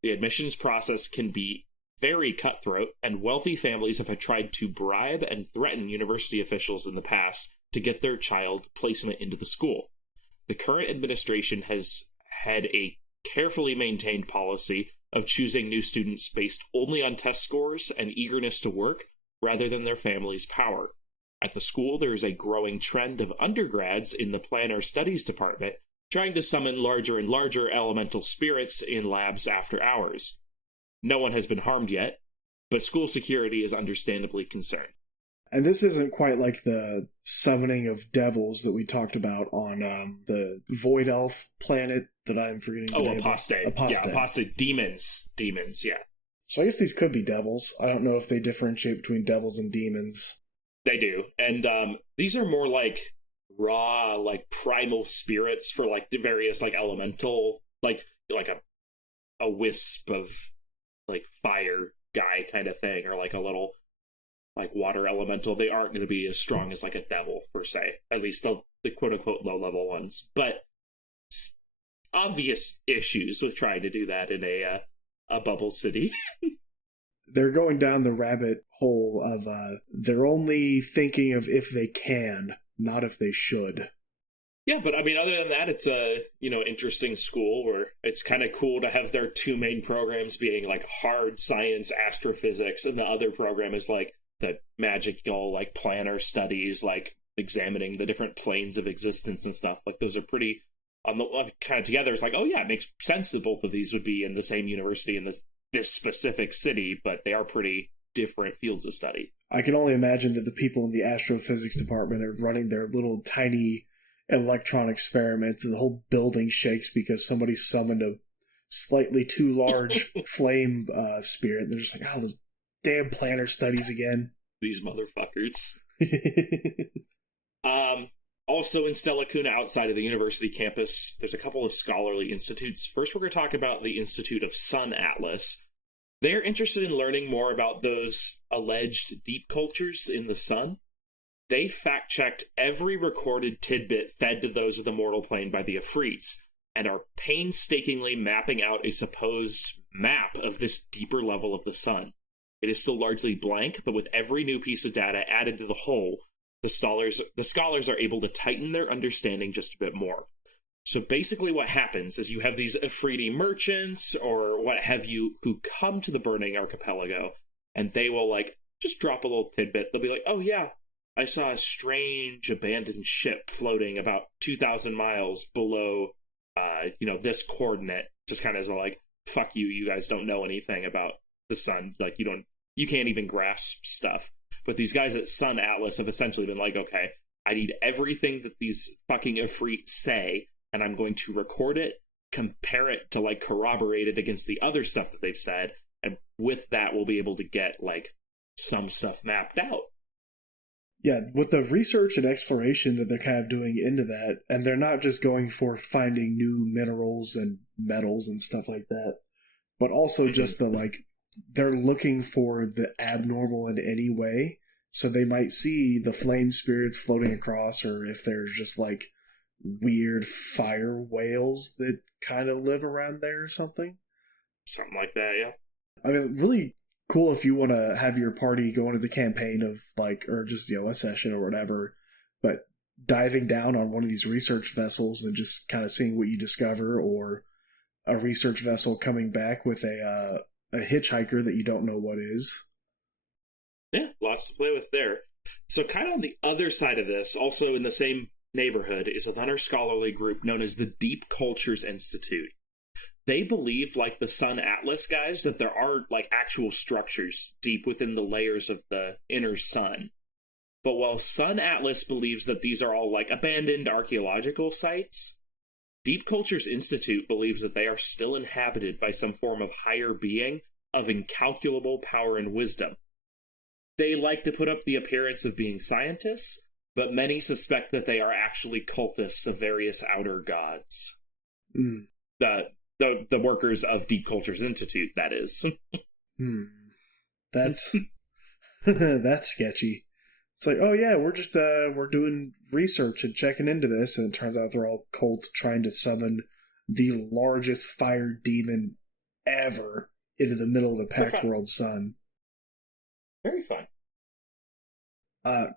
The admissions process can be very cutthroat, and wealthy families have tried to bribe and threaten university officials in the past to get their child placement into the school. The current administration has had a carefully maintained policy of choosing new students based only on test scores and eagerness to work, rather than their family's power. At the school, there is a growing trend of undergrads in the planar studies department trying to summon larger and larger elemental spirits in labs after hours. No one has been harmed yet, but school security is understandably concerned. And this isn't quite like the summoning of devils that we talked about on the Void Elf planet that I'm forgetting the name. Apostate. Yeah, apostate. Demons, yeah. So I guess these could be devils. I don't know if they differentiate between devils and demons. They do. And these are more like raw, like primal spirits for like the various like elemental, like a wisp of like fire guy kind of thing, or like a little like water elemental. They aren't going to be as strong as like a devil per se, at least the quote unquote low level ones. But obvious issues with trying to do that in a bubble city. They're going down the rabbit hole of they're only thinking of if they can, not if they should. Yeah, but I mean, other than that, it's a interesting school where it's kind of cool to have their two main programs being like hard science, astrophysics, and the other program is like the magical like planar studies, like examining the different planes of existence and stuff. Like those are pretty on the kind of together. It's like, oh yeah, it makes sense that both of these would be in the same university in this specific city, but they are pretty different fields of study. I can only imagine that the people in the astrophysics department are running their little tiny electron experiments and the whole building shakes because somebody summoned a slightly too large flame spirit. They're just like, oh, those damn planner studies again. These motherfuckers. Also in Stella Cuna, outside of the university campus, there's a couple of scholarly institutes. First, we're going to talk about the Institute of Sun Atlas. They're interested in learning more about those alleged deep cultures in the sun. They fact-checked every recorded tidbit fed to those of the mortal plane by the Afrits, and are painstakingly mapping out a supposed map of this deeper level of the sun. It is still largely blank, but with every new piece of data added to the whole, the scholars are able to tighten their understanding just a bit more. So basically what happens is you have these Afridi merchants, or what have you, who come to the Burning Archipelago, and they will, like, just drop a little tidbit. They'll be like, oh yeah, I saw a strange abandoned ship floating about 2,000 miles below, this coordinate. Just kind of as a, like, fuck you, you guys don't know anything about the sun. Like, you can't even grasp stuff. But these guys at Sun Atlas have essentially been like, okay, I need everything that these fucking Ifrit say, and I'm going to record it, compare it to, like, corroborate it against the other stuff that they've said, and with that we'll be able to get, like, some stuff mapped out. Yeah, with the research and exploration that they're kind of doing into that, and they're not just going for finding new minerals and metals and stuff like that, but also just the, like, they're looking for the abnormal in any way. So they might see the flame spirits floating across, or if there's just, like, weird fire whales that kind of live around there or something. Something like that, yeah. I mean, really cool if you want to have your party go into the campaign of, like, or just, a session or whatever, but diving down on one of these research vessels and just kind of seeing what you discover, or a research vessel coming back with a hitchhiker that you don't know what is. Yeah, lots to play with there. So kind of on the other side of this, also in the same neighborhood, is another scholarly group known as the Deep Cultures Institute. They believe, like the Sun Atlas guys, that there are, like, actual structures deep within the layers of the inner sun. But while Sun Atlas believes that these are all, like, abandoned archaeological sites, Deep Cultures Institute believes that they are still inhabited by some form of higher being of incalculable power and wisdom. They like to put up the appearance of being scientists, but many suspect that they are actually cultists of various outer gods. Mm. The workers of Deep Cultures Institute, that is. That's that's sketchy. It's like, oh yeah, we're doing research and checking into this, and it turns out they're all cult trying to summon the largest fire demon ever into the middle of the Pact World sun. Very fun.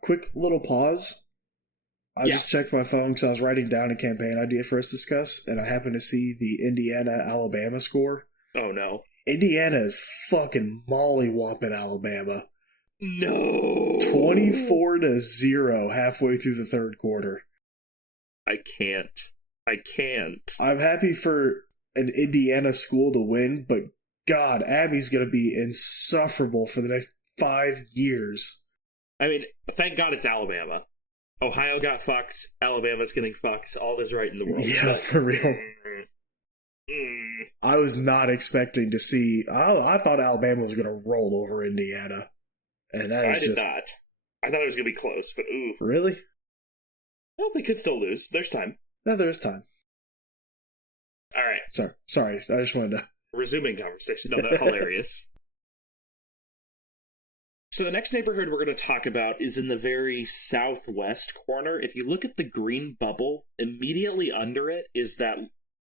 Quick little pause. I just checked my phone because I was writing down a campaign idea for us to discuss, and I happened to see the Indiana-Alabama score. Oh no. Indiana is fucking mollywhopping Alabama. No. 24-0 halfway through the third quarter. I can't. I'm happy for an Indiana school to win, but God, Abby's going to be insufferable for the next 5 years. I mean, thank God it's Alabama. Ohio got fucked. Alabama's getting fucked. All is right in the world. Yeah, for real. I was not expecting to see... I thought Alabama was going to roll over Indiana. And I did not. I thought it was going to be close, but ooh. Really? Well, they could still lose. There's time. No, there's time. All right. Sorry. I just wanted to... Resuming conversation. No, that's hilarious. So the next neighborhood we're going to talk about is in the very southwest corner. If you look at the green bubble, immediately under it is that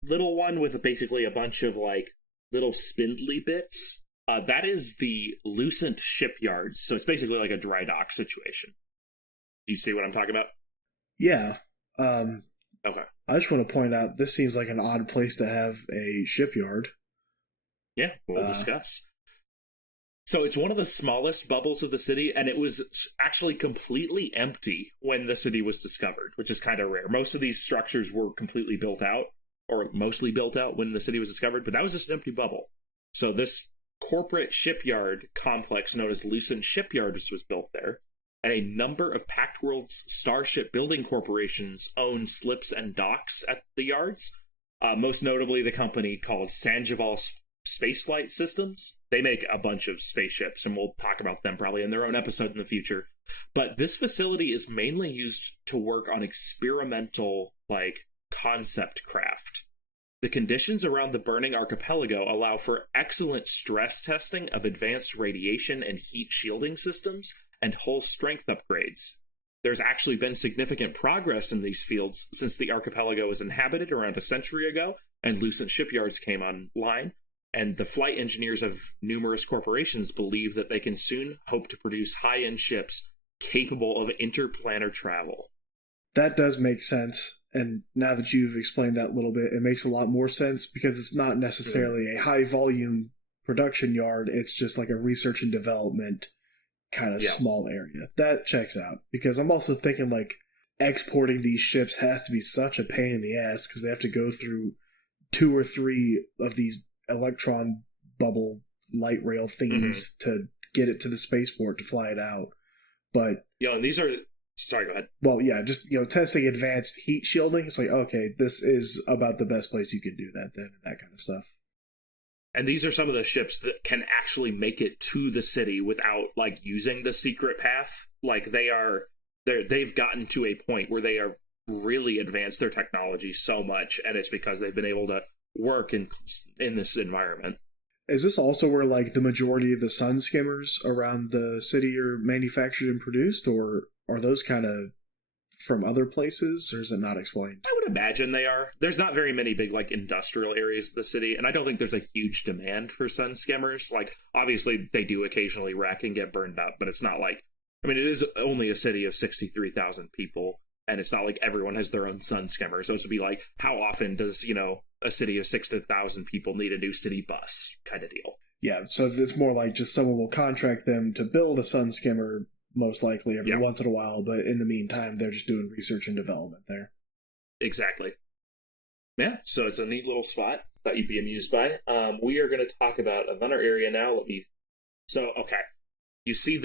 little one with basically a bunch of, like, little spindly bits. That is the Lucent Shipyards. So it's basically like a dry dock situation. Do you see what I'm talking about? Yeah. Okay. I just want to point out, this seems like an odd place to have a shipyard. Yeah, we'll discuss. So it's one of the smallest bubbles of the city, and it was actually completely empty when the city was discovered, which is kind of rare. Most of these structures were completely built out, or mostly built out when the city was discovered, but that was just an empty bubble. So this corporate shipyard complex known as Lucent Shipyards was built there, and a number of Pact World's starship building corporations own slips and docks at the yards. Most notably, the company called Sanjival Spaceflight Systems. They make a bunch of spaceships, and we'll talk about them probably in their own episode in the future. But this facility is mainly used to work on experimental, concept craft. The conditions around the Burning Archipelago allow for excellent stress testing of advanced radiation and heat shielding systems and hull strength upgrades. There's actually been significant progress in these fields since the archipelago was inhabited around a century ago and Lucent shipyards came online, and the flight engineers of numerous corporations believe that they can soon hope to produce high-end ships capable of interplanar travel. That does make sense, and now that you've explained that a little bit, it makes a lot more sense, because it's not necessarily a high-volume production yard, it's just like a research and development kind of small area. That checks out, because I'm also thinking exporting these ships has to be such a pain in the ass, because they have to go through 2 or 3 of these electron bubble light rail thingies to get it to the spaceport to fly it out. But and these are, sorry, go ahead. Well, yeah, just testing advanced heat shielding. It's okay, this is about the best place you can do that then, and that kind of stuff. And these are some of the ships that can actually make it to the city without using the secret path. They've gotten to a point where they are really advanced their technology so much, and it's because they've been able to work in this environment. Is this also where the majority of the sun skimmers around the city are manufactured and produced, or are those kind of from other places, or is it not explained? I would imagine they are. There's not very many big industrial areas of the city, and I don't think there's a huge demand for sun skimmers. Obviously they do occasionally wreck and get burned up, but it's not it is only a city of 63,000 people, and it's not like everyone has their own sun skimmer. So it's to be how often does a city of 6,000 people need a new city bus kind of deal? Yeah, so it's more just someone will contract them to build a sun skimmer, most likely every once in a while, but in the meantime, they're just doing research and development there. Exactly. Yeah, so it's a neat little spot that you'd be amused by. We are going to talk about another area now. You see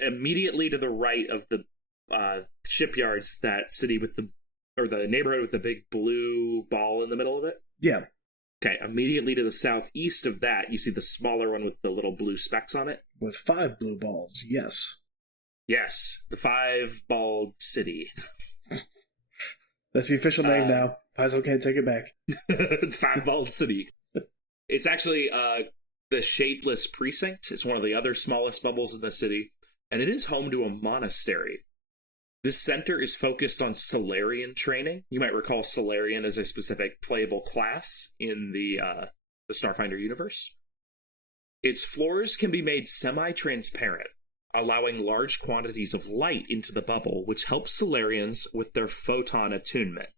immediately to the right of the shipyards, that city with the neighborhood with the big blue ball in the middle of it? Yeah. Okay, immediately to the southeast of that, you see the smaller one with the little blue specks on it. With 5 blue balls, yes. Yes, the 5-balled city. That's the official name now. Paizo can't take it back. 5-balled city. It's actually the Shapeless Precinct. It's one of the other smallest bubbles in the city, and it is home to a monastery. This center is focused on Solarian training. You might recall Solarian as a specific playable class in the Starfinder universe. Its floors can be made semi-transparent, allowing large quantities of light into the bubble, which helps Solarians with their photon attunement.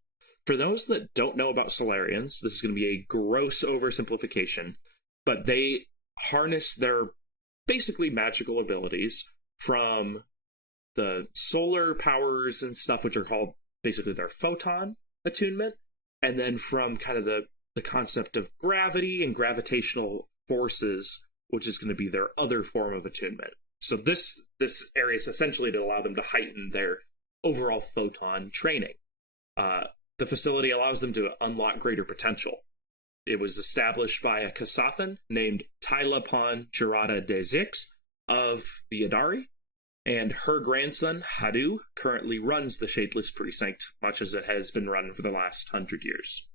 For those that don't know about Solarians, this is going to be a gross oversimplification, but they harness their basically magical abilities from the solar powers and stuff, which are called basically their photon attunement, and then from kind of the concept of gravity and gravitational forces, which is going to be their other form of attunement. So this area is essentially to allow them to heighten their overall photon training. The facility allows them to unlock greater potential. It was established by a Kasathan named Tylapon Gerada Dezix of the Adari, and her grandson, Hadu, currently runs the Shapeless Precinct, much as it has been run for the last 100 years.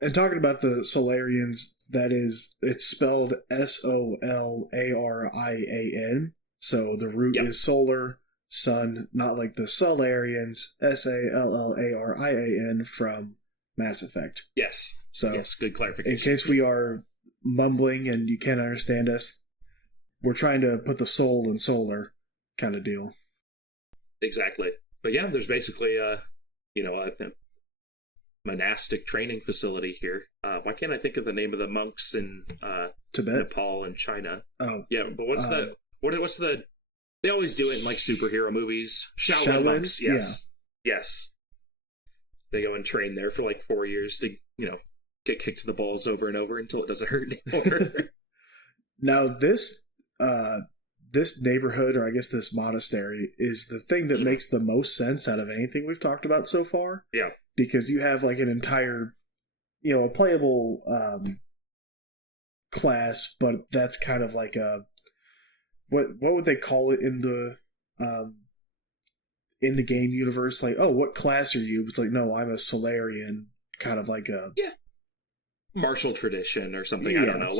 And talking about the Solarians, it's spelled Solarian, so the root is solar, sun, not like the Solarians, Sallarian from Mass Effect. Yes. So, yes, good clarification. In case we are mumbling and you can't understand us, we're trying to put the soul in solar kind of deal. Exactly. But yeah, there's basically a monastic training facility here. Why can't I think of the name of the monks in Tibet, Nepal, and China? Oh, yeah. But what's the? They always do it in superhero movies. Shaolin monks. Yes. Yeah. Yes. They go and train there for 4 years to get kicked to the balls over and over until it doesn't hurt anymore. Now this neighborhood, or I guess this monastery, is the thing that makes the most sense out of anything we've talked about so far. Yeah. Because you have an entire a playable class, but that's kind of like a what would they call it in the game universe? Like, oh, what class are you? It's like, no, I'm a Solarian, kind of like a martial tradition or something. I don't know,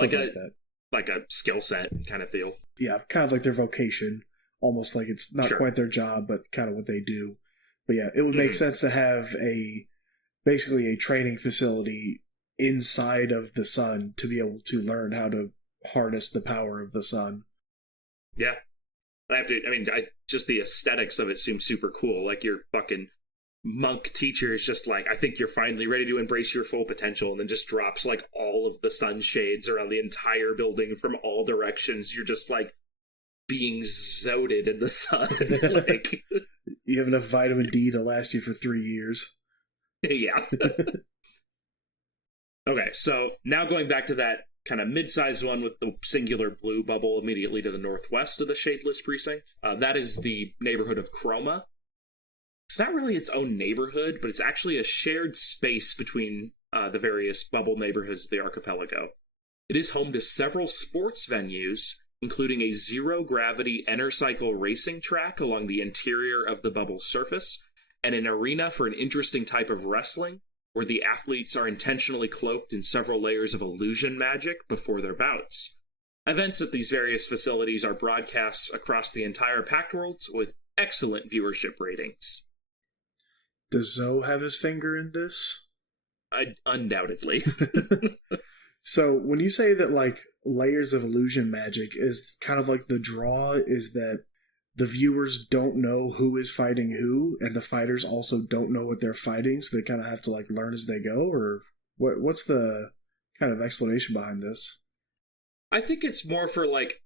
like a skill set kind of deal. Yeah, kind of like their vocation, almost like it's not quite their job, but kind of what they do. But yeah, it would make sense to have basically a training facility inside of the sun to be able to learn how to harness the power of the sun. Yeah. Just the aesthetics of it seem super cool. Like your fucking monk teacher is just like, I think you're finally ready to embrace your full potential, and then just drops like all of the sunshades around the entire building from all directions. You're just like being zoated in the sun. Like, you have enough vitamin D to last you for 3 years. Yeah. Okay, so now going back to that kind of mid-sized one with the singular blue bubble immediately to the northwest of the Shadeless Precinct. That is the neighborhood of Chroma. It's not really its own neighborhood, but it's actually a shared space between the various bubble neighborhoods of the archipelago. It is home to several sports venues, including a zero-gravity Enercycle racing track along the interior of the bubble's surface, and an arena for an interesting type of wrestling, where the athletes are intentionally cloaked in several layers of illusion magic before their bouts. Events at these various facilities are broadcasts across the entire Pact world with excellent viewership ratings. Does Zoe have his finger in this? Undoubtedly. So when you say that, like, layers of illusion magic is kind of like the draw is that the viewers don't know who is fighting who, and the fighters also don't know what they're fighting, so they kind of have to like learn as they go, or what's the kind of explanation behind this? I think it's more for like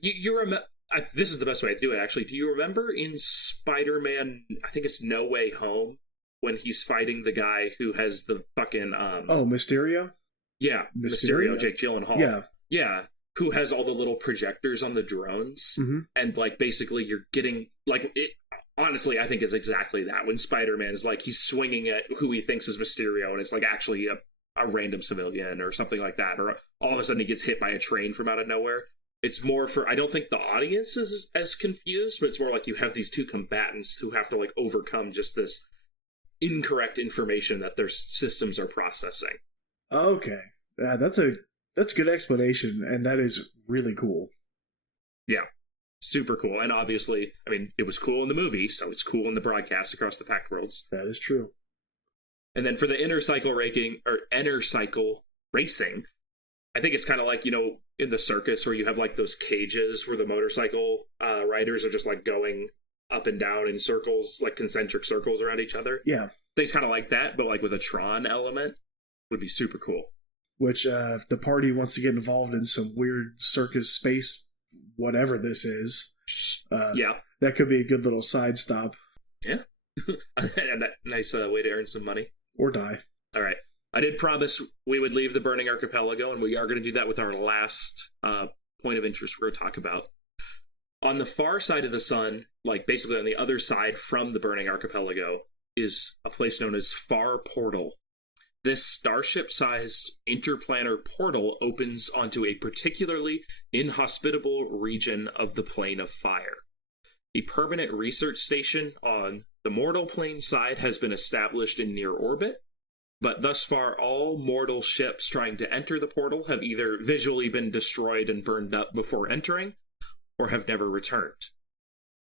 you remember. This is the best way to do it. Actually, do you remember in Spider-Man? I think it's No Way Home when he's fighting the guy who has the fucking Mysterio. Yeah, Mysterio, Jake Gyllenhaal. Yeah. Who has all the little projectors on the drones, and like basically you're getting like it. Honestly, I think is exactly that when Spider-Man's like he's swinging at who he thinks is Mysterio, and it's like actually a random civilian or something like that, or all of a sudden he gets hit by a train from out of nowhere. It's more for, I don't think the audience is as confused, but it's more like you have these two combatants who have to like overcome just this incorrect information that their systems are processing. Okay, that's a good explanation, and that is really cool. Yeah, super cool. And obviously, I mean, it was cool in the movie, so it's cool in the broadcast across the Pact worlds. That is true. And then for the Enercycle racing, I think it's kind of like, in the circus where you have like those cages where the motorcycle riders are just like going up and down in circles, like concentric circles around each other. Yeah. Things kind of like that, but like with a Tron element would be super cool. Which, if the party wants to get involved in some weird circus space, whatever this is, that could be a good little side stop. Yeah. And that nice way to earn some money. Or die. All right. I did promise we would leave the Burning Archipelago, and we are going to do that with our last point of interest we're going to talk about. On the far side of the sun, like basically on the other side from the Burning Archipelago, is a place known as Far Portal. This starship-sized interplanar portal opens onto a particularly inhospitable region of the Plane of Fire. A permanent research station on the mortal plane side has been established in near orbit, but thus far all mortal ships trying to enter the portal have either visually been destroyed and burned up before entering, or have never returned.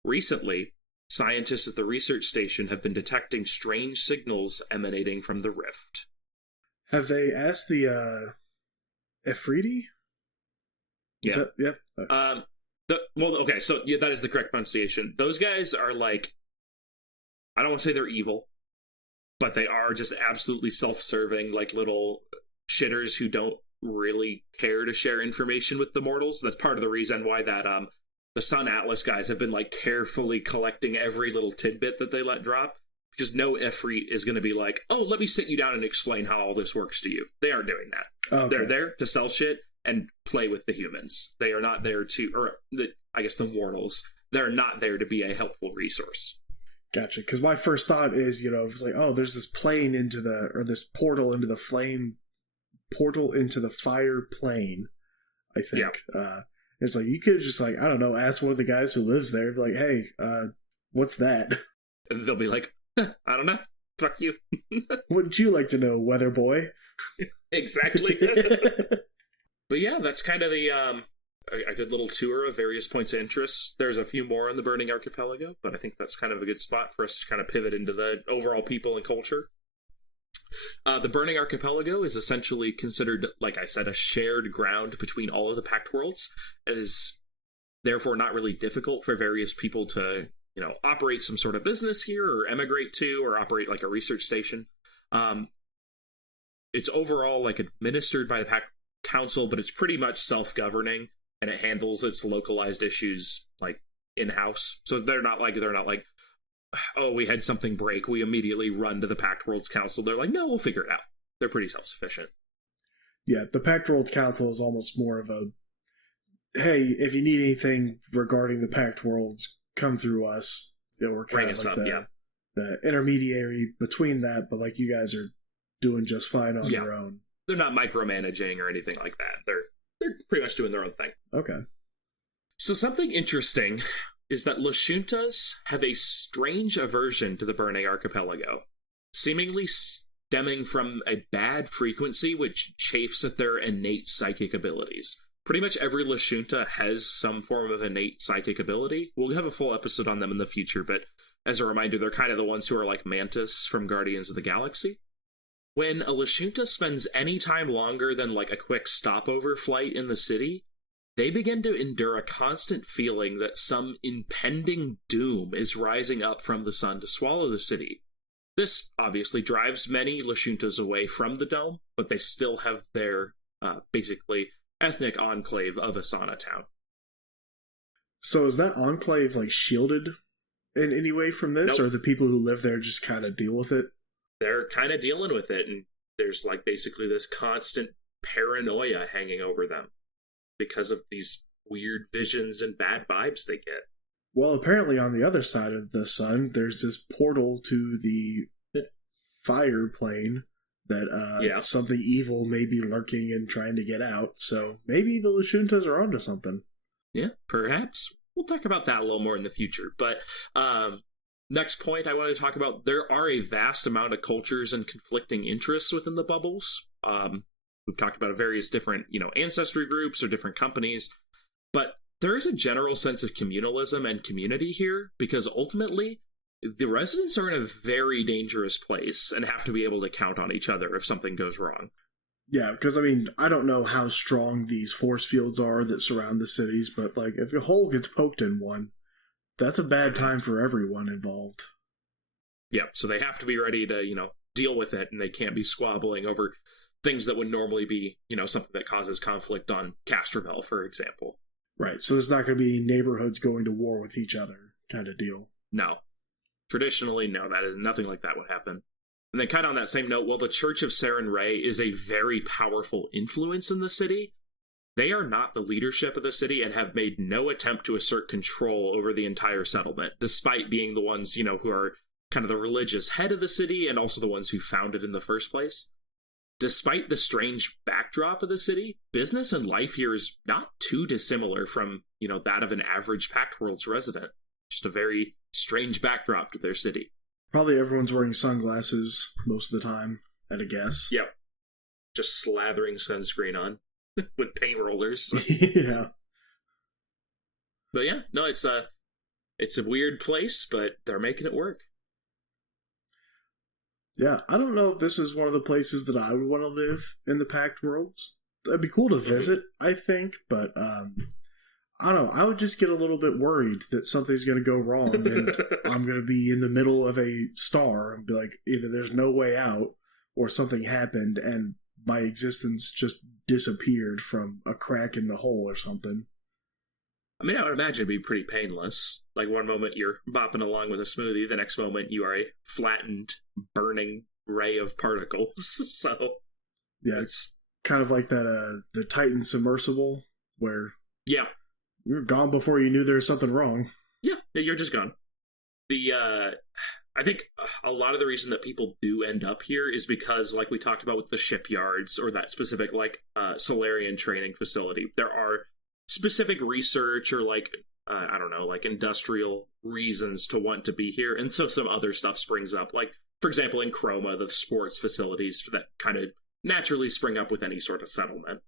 Recently, scientists at the research station have been detecting strange signals emanating from the rift. Have they asked the Efreeti? Yeah. Yep. Okay, so yeah, that is the correct pronunciation. Those guys are like, I don't want to say they're evil, but they are just absolutely self-serving, like little shitters who don't really care to share information with the mortals. That's part of the reason why that the Sun Atlas guys have been like carefully collecting every little tidbit that they let drop, because no Efreet is going to be like, oh, let me sit you down and explain how all this works to you. They aren't doing that. Okay. They're there to sell shit and play with the humans. They are not there to, or I guess the mortals, they're not there to be a helpful resource. Gotcha. Because my first thought is, it's like, oh, there's this plane this portal into the fire plane, I think. Yeah. It's like, you could just, like, I don't know, ask one of the guys who lives there, be like, hey, what's that? And they'll be like, I don't know. Fuck you. Wouldn't you like to know, weather boy? Exactly. But yeah, that's kind of the a good little tour of various points of interest. There's a few more on the Burning Archipelago, but I think that's kind of a good spot for us to kind of pivot into the overall people and culture. The Burning Archipelago is essentially considered, like I said, a shared ground between all of the Pact worlds. It is therefore not really difficult for various people to, operate some sort of business here or emigrate to or operate like a research station. It's overall like administered by the Pact Council, but it's pretty much self-governing, and it handles its localized issues like in-house. So they're not like, oh, we had something break, we immediately run to the Pact Worlds Council. They're like, no, we'll figure it out. They're pretty self-sufficient. Yeah, the Pact Worlds Council is almost more of a, hey, if you need anything regarding the Pact Worlds, come through us. We're kind of like the intermediary between that, but like you guys are doing just fine on your own. They're not micromanaging or anything like that. They're pretty much doing their own thing. Okay. So something interesting is that Lashuntas have a strange aversion to the Burning Archipelago, seemingly stemming from a bad frequency which chafes at their innate psychic abilities. Pretty much every Lashunta has some form of innate psychic ability. We'll have a full episode on them in the future, but as a reminder, they're kind of the ones who are like Mantis from Guardians of the Galaxy. When a Lashunta spends any time longer than like a quick stopover flight in the city, they begin to endure a constant feeling that some impending doom is rising up from the sun to swallow the city. This obviously drives many Lashuntas away from the dome, but they still have their, basically, ethnic enclave of Asana Town. So is that enclave, like, shielded in any way from this, or the people who live there just kind of deal with it? They're kind of dealing with it, and there's, like, basically this constant paranoia hanging over them because of these weird visions and bad vibes they get. Well, apparently on the other side of the sun, there's this portal to the fire plane that something evil may be lurking and trying to get out. So maybe the Lashuntas are onto something. Yeah, perhaps. We'll talk about that a little more in the future. But next point I want to talk about, there are a vast amount of cultures and conflicting interests within the bubbles. We've talked about various different, ancestry groups or different companies. But there is a general sense of communalism and community here, because ultimately, the residents are in a very dangerous place and have to be able to count on each other if something goes wrong. Yeah, because, I don't know how strong these force fields are that surround the cities, but, like, if a hole gets poked in one, that's a bad time for everyone involved. Yeah, so they have to be ready to, deal with it, and they can't be squabbling over things that would normally be, something that causes conflict on Castrovel, for example. Right, so there's not going to be neighborhoods going to war with each other kind of deal. No. Traditionally, no, that is nothing like that would happen. And then kind of on that same note, while the Church of Saren Ray is a very powerful influence in the city, they are not the leadership of the city and have made no attempt to assert control over the entire settlement, despite being the ones, who are kind of the religious head of the city and also the ones who founded in the first place. Despite the strange backdrop of the city, business and life here is not too dissimilar from, that of an average Pact Worlds resident. Just a very strange backdrop to their city. Probably everyone's wearing sunglasses most of the time, at a guess. Yep. Just slathering sunscreen on with paint rollers. Yeah. But yeah, no, it's a weird place, but they're making it work. Yeah, I don't know if this is one of the places that I would want to live in the Pact Worlds. It'd be cool to visit, I think, but I don't know. I would just get a little bit worried that something's going to go wrong and I'm going to be in the middle of a star and be like, either there's no way out or something happened and my existence just disappeared from a crack in the hole or something. I would imagine it'd be pretty painless. Like, one moment you're bopping along with a smoothie, the next moment you are a flattened, burning ray of particles. So, yeah, it's kind of like that the Titan submersible where yeah, you were gone before you knew there was something wrong. Yeah, you're just gone. I think a lot of the reason that people do end up here is because, like we talked about with the shipyards or that specific Solarian training facility, there are specific research or I don't know, like industrial reasons to want to be here, and so some other stuff springs up. Like, for example, in Chroma, the sports facilities that kind of naturally spring up with any sort of settlement.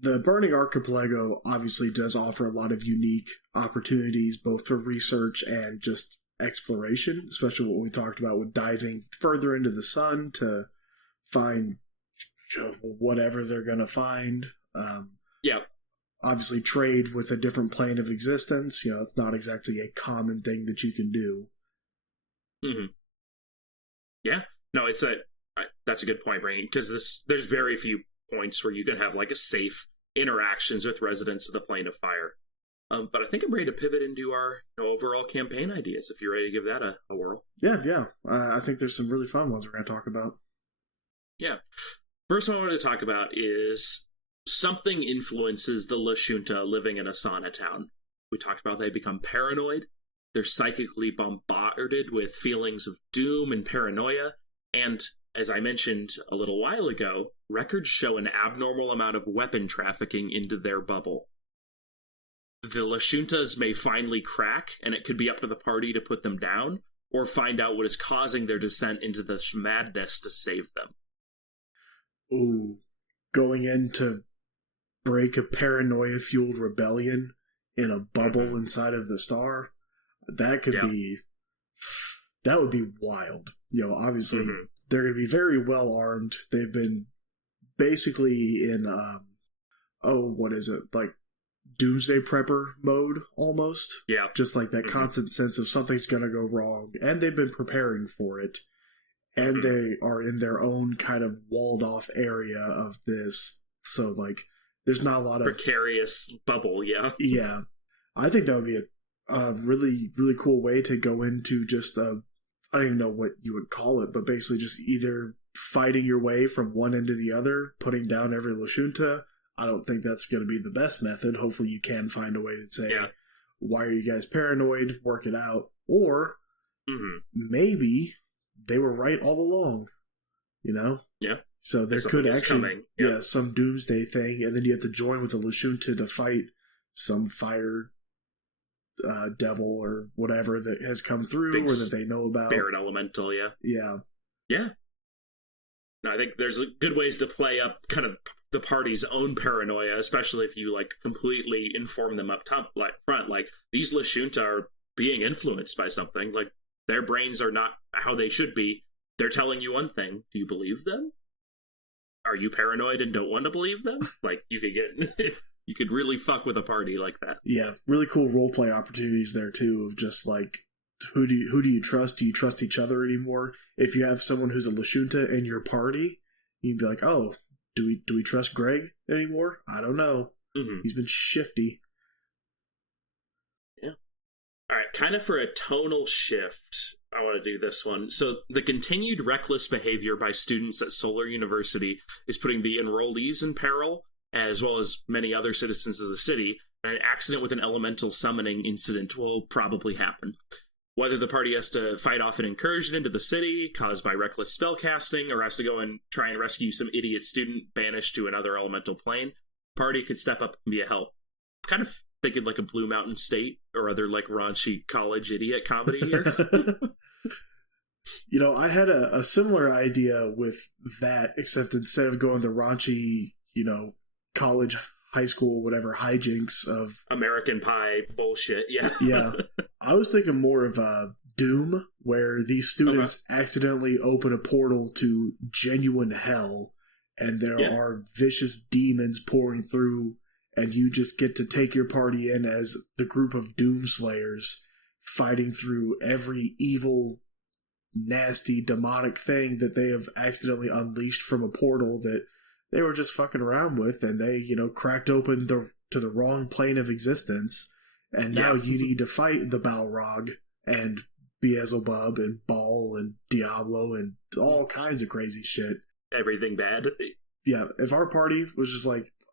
The Burning Archipelago obviously does offer a lot of unique opportunities, both for research and just exploration, especially what we talked about with diving further into the sun to find whatever they're going to find. Yeah. Obviously, trade with a different plane of existence. It's not exactly a common thing that you can do. Mm-hmm. Yeah. No, that's a good point, Brain, because there's very few points where you can have like a safe interactions with residents of the plane of fire. But I think I'm ready to pivot into our overall campaign ideas, if you're ready to give that a whirl. Yeah. I think there's some really fun ones we're going to talk about. Yeah. First one I wanted to talk about is something influences the Lashunta living in Asana Town. We talked about they become paranoid. They're psychically bombarded with feelings of doom and paranoia. And as I mentioned a little while ago, records show an abnormal amount of weapon trafficking into their bubble. The Lashuntas may finally crack, and it could be up to the party to put them down, or find out what is causing their descent into this madness to save them. Ooh, going in to break a paranoia-fueled rebellion in a bubble inside of the star, that would be wild. Obviously, they're going to be very well armed. They've been basically in, what is it, like doomsday prepper mode almost. Yeah. Just like that constant sense of something's going to go wrong, and they've been preparing for it. And they are in their own kind of walled off area of this. So, there's not a lot of precarious bubble, yeah. Yeah. I think that would be a really, really cool way to go into just I don't even know what you would call it, but basically just either fighting your way from one end to the other, putting down every Lashunta. I don't think that's going to be the best method. Hopefully you can find a way to say, why are you guys paranoid? Work it out. Or maybe they were right all along, Yeah. So there could actually be some doomsday thing, and then you have to join with the Lashunta to fight some fire devil or whatever that has come through or that they know about. Spirit elemental, yeah. Yeah. Yeah. No, I think there's good ways to play up kind of the party's own paranoia, especially if you completely inform them up top, front. These Lashunta are being influenced by something. Their brains are not how they should be. They're telling you one thing. Do you believe them? Are you paranoid and don't want to believe them? You could get you could really fuck with a party like that. Yeah, really cool roleplay opportunities there too, of just who do you trust? Do you trust each other anymore? If you have someone who's a Lashunta in your party, you'd be like, oh, do we trust Greg anymore? I don't know. He's been shifty. Yeah. All right, kind of for a tonal shift, I want to do this one. So the continued reckless behavior by students at Solar University is putting the enrollees in peril, as well as many other citizens of the city. An accident with an elemental summoning incident will probably happen. Whether the party has to fight off an incursion into the city caused by reckless spellcasting, or has to go and try and rescue some idiot student banished to another elemental plane, the party could step up and be a help. Kind of thinking like a Blue Mountain State or other raunchy college idiot comedy here. I had a similar idea with that, except instead of going the raunchy, college, high school, whatever hijinks of American Pie bullshit, yeah. I was thinking more of Doom, where these students accidentally open a portal to genuine hell, and there are vicious demons pouring through, and you just get to take your party in as the group of Doom Slayers, fighting through every evil, nasty, demonic thing that they have accidentally unleashed from a portal that they were just fucking around with, and they, cracked open to the wrong plane of existence, and now you need to fight the Balrog and Beelzebub and Baal and Diablo and all kinds of crazy shit. Everything bad. Yeah, if our party was just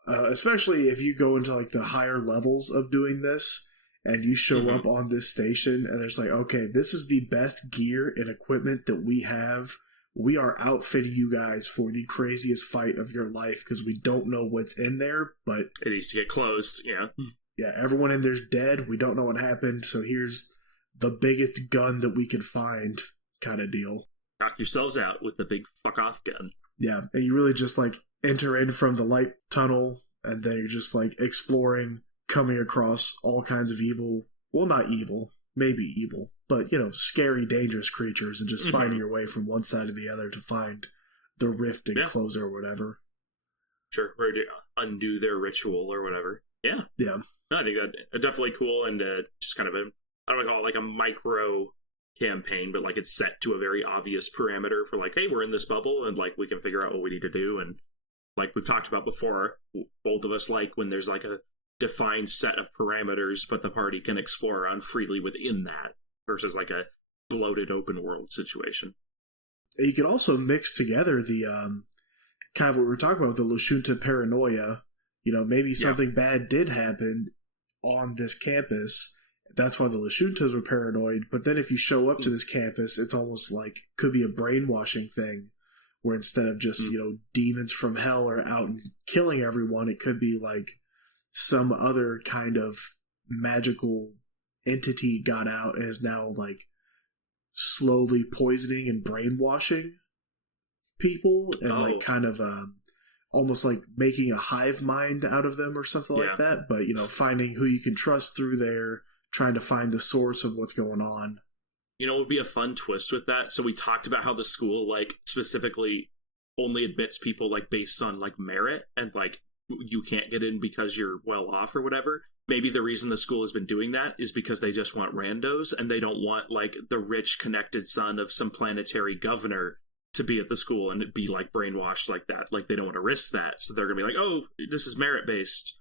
especially if you go into the higher levels of doing this, and you show up on this station, and there's like, okay, this is the best gear and equipment that we have. We are outfitting you guys for the craziest fight of your life because we don't know what's in there, but it needs to get closed. Yeah, everyone in there's dead. We don't know what happened, so here's the biggest gun that we could find, kind of deal. Knock yourselves out with the big fuck off gun. Yeah, and you really just like enter in from the light tunnel, and then you're just like exploring, coming across all kinds of evil. Well, not evil, maybe evil, but scary, dangerous creatures, and just finding your way from one side to the other to find the rift and close it or whatever. Sure, or to undo their ritual or whatever. Yeah. Yeah. No, I think that's definitely cool, and just kind of I don't want to call it like a micro campaign, but like it's set to a very obvious parameter for like, hey, we're in this bubble, and like we can figure out what we need to do. And like we've talked about before, both of us like when there's like a defined set of parameters, but the party can explore around freely within that, versus like a bloated open world situation. You could also mix together the kind of what we were talking about with the Lashunta paranoia. Maybe something bad did happen on this campus. That's why the Lashuntas were paranoid. But then if you show up to this campus, it's almost like could be a brainwashing thing, where instead of just demons from hell are out and killing everyone, it could be like some other kind of magical entity got out and is now like slowly poisoning and brainwashing people, and like kind of almost like making a hive mind out of them or something like that. But finding who you can trust through there, trying to find the source of what's going on. It would be a fun twist with that. So we talked about how the school like specifically only admits people like based on like merit, and like you can't get in because you're well off or whatever. Maybe the reason the school has been doing that is because they just want randos, and they don't want like the rich connected son of some planetary governor to be at the school and be like brainwashed like that. Like they don't want to risk that, so they're gonna be like, oh, this is merit based,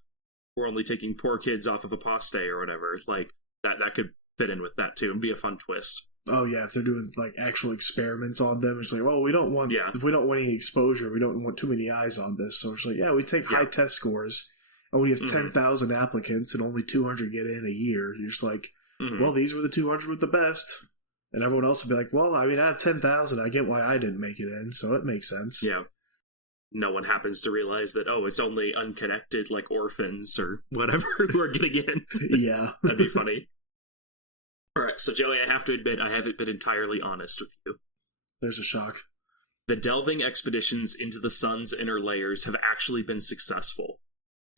we're only taking poor kids off of apostate or whatever. Like that could fit in with that too and be a fun twist. Oh yeah, if they're doing like actual experiments on them, it's like, well, we don't want if we don't want any exposure, we don't want too many eyes on this, so it's like, we take high test scores, and when you have 10,000 applicants and only 200 get in a year, you're just like, well, these were the 200 with the best. And everyone else would be like, well, I mean, I have 10,000. I get why I didn't make it in, so it makes sense. Yeah. No one happens to realize that, it's only unconnected, like orphans or whatever who are getting in. Yeah. That'd be funny. All right, so Joey, I have to admit, I haven't been entirely honest with you. There's a shock. The delving expeditions into the sun's inner layers have actually been successful.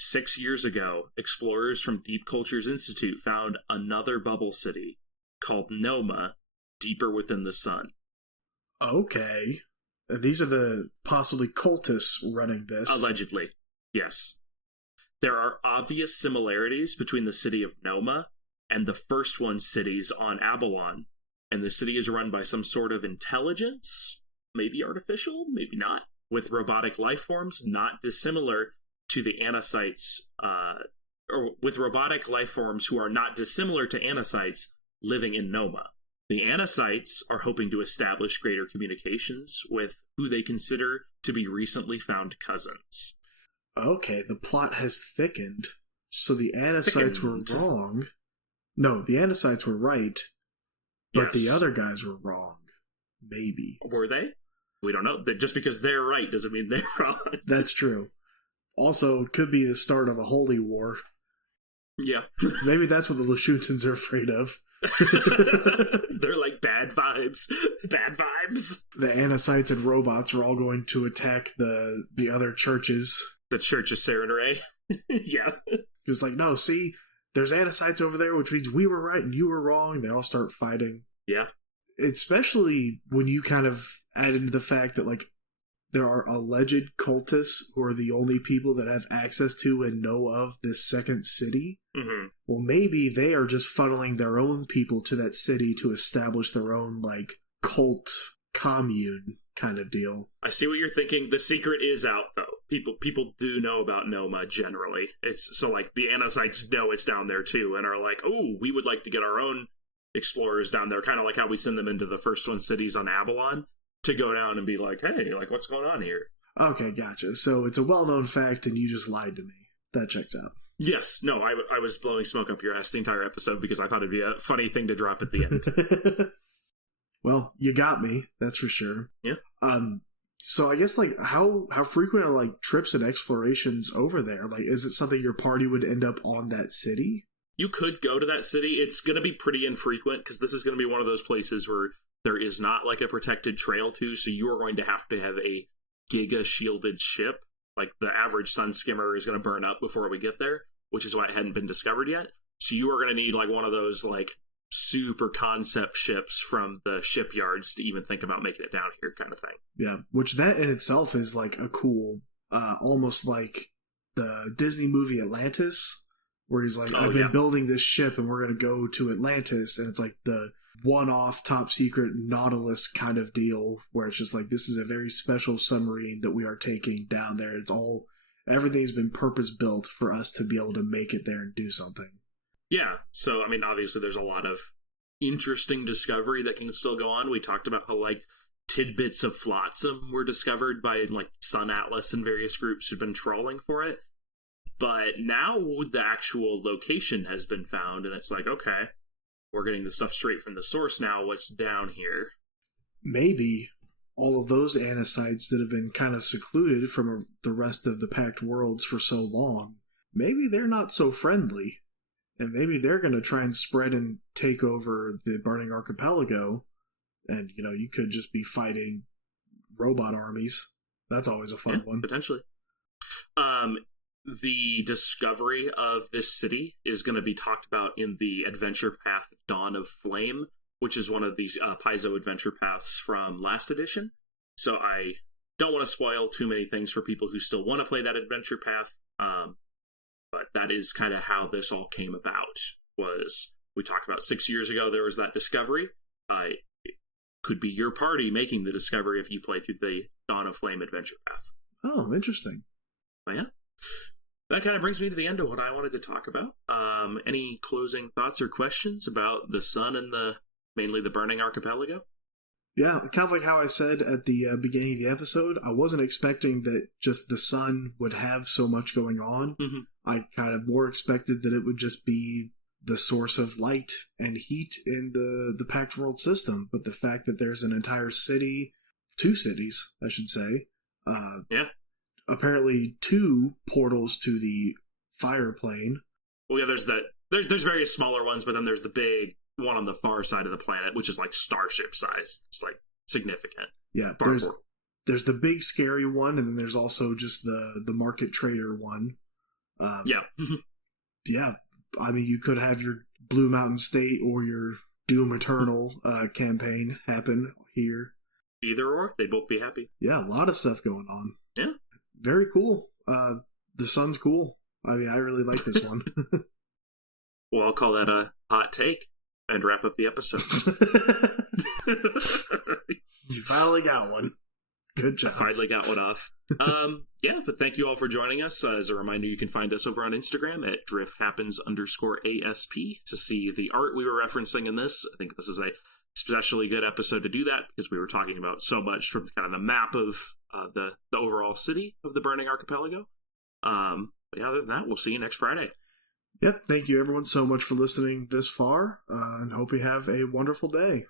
6 years ago, explorers from Deep Cultures Institute found another bubble city called Noma, deeper within the sun. Okay. These are the possibly cultists running this. Allegedly, yes. There are obvious similarities between the city of Noma and the first one's cities on Abalon, and the city is run by some sort of intelligence, maybe artificial, maybe not, with robotic life forms not dissimilar to the Anacytes, or with robotic life forms who are not dissimilar to Anacytes living in Noma. The Anacytes are hoping to establish greater communications with who they consider to be recently found cousins. Okay, the plot has thickened. So the Anacytes were wrong. No, the Anacytes were right, but the other guys were wrong. Maybe. Were they? We don't know. Just because they're right doesn't mean they're wrong. That's true. Also, it could be the start of a holy war. Yeah. Maybe that's what the Lashuntans are afraid of. They're like bad vibes. Bad vibes. The Anacytes and robots are all going to attack the other churches. The Church of Serenray. Yeah. Just like, no, see, there's Anacytes over there, which means we were right and you were wrong. They all start fighting. Yeah. Especially when you kind of add into the fact that, like, there are alleged cultists who are the only people that have access to and know of this second city. Mm-hmm. Well, maybe they are just funneling their own people to that city to establish their own, like, cult commune kind of deal. I see what you're thinking. The secret is out, though. People do know about Noma generally. It's so, like, the Anacytes know it's down there, too, and are like, oh, we would like to get our own explorers down there, kind of like how we send them into the first one cities on Avalon, to go down and be like, hey, like, what's going on here? Okay, gotcha. So it's a well-known fact, and you just lied to me. That checks out. Yes, no, I was blowing smoke up your ass the entire episode because I thought it'd be a funny thing to drop at the end. Well, you got me, that's for sure. Yeah. So I guess like how frequent are like trips and explorations over there? Like, is it something your party would end up on that city? You could go to that city. It's going to be pretty infrequent because this is going to be one of those places where there is not like a protected trail to, so you are going to have a giga shielded ship. Like the average sun skimmer is going to burn up before we get there, which is why it hadn't been discovered yet. So you are going to need like one of those like super concept ships from the shipyards to even think about making it down here, kind of thing. Yeah, which that in itself is like a cool, almost like the Disney movie Atlantis, where he's like, I've been building this ship and we're going to go to Atlantis, and it's like the one-off top secret Nautilus kind of deal where it's just like, this is a very special submarine that we are taking down there. Everything's been purpose built for us to be able to make it there and do something. Yeah, so I mean, obviously there's a lot of interesting discovery that can still go on. We talked about how like tidbits of flotsam were discovered by like Sun Atlas and various groups who've been trolling for it, but now the actual location has been found, and it's like, okay, we're getting the stuff straight from the source now. What's down here? Maybe all of those anasites that have been kind of secluded from the rest of the Pact worlds for so long, maybe they're not so friendly. And maybe they're going to try and spread and take over the Burning Archipelago. And, you could just be fighting robot armies. That's always a fun one. Potentially. The discovery of this city is going to be talked about in the adventure path Dawn of Flame, which is one of these Paizo adventure paths from last edition. So I don't want to spoil too many things for people who still want to play that adventure path. But that is kind of how this all came about. Was we talked about 6 years ago, there was that discovery. It could be your party making the discovery if you play through the Dawn of Flame adventure path. Oh, interesting. But yeah. That kind of brings me to the end of what I wanted to talk about. Any closing thoughts or questions about the sun and mainly the Burning Archipelago? Yeah, kind of like how I said at the beginning of the episode, I wasn't expecting that just the sun would have so much going on. Mm-hmm. I kind of more expected that it would just be the source of light and heat in the Pact World system. But the fact that there's an entire city, 2 cities, I should say, apparently 2 portals to the fire plane. Well, yeah, there's various smaller ones, but then there's the big one on the far side of the planet, which is like starship size. It's like significant. Yeah, there's the big scary one, and then there's also just the market trader one. Yeah. I mean, you could have your Blue Mountain State or your Doom Eternal campaign happen here. Either or, they'd both be happy. Yeah, a lot of stuff going on. Yeah. Very cool. The sun's cool. I mean, I really like this one. Well, I'll call that a hot take and wrap up the episode. You finally got one. Good job. I finally got one off. Yeah, but thank you all for joining us. As a reminder, you can find us over on Instagram at drifthappens_ASP to see the art we were referencing in this. I think this is a especially good episode to do that because we were talking about so much from kind of the map of the overall city of the Burning Archipelago. But yeah, other than that, we'll see you next Friday. Yep. Thank you everyone so much for listening this far, and hope you have a wonderful day.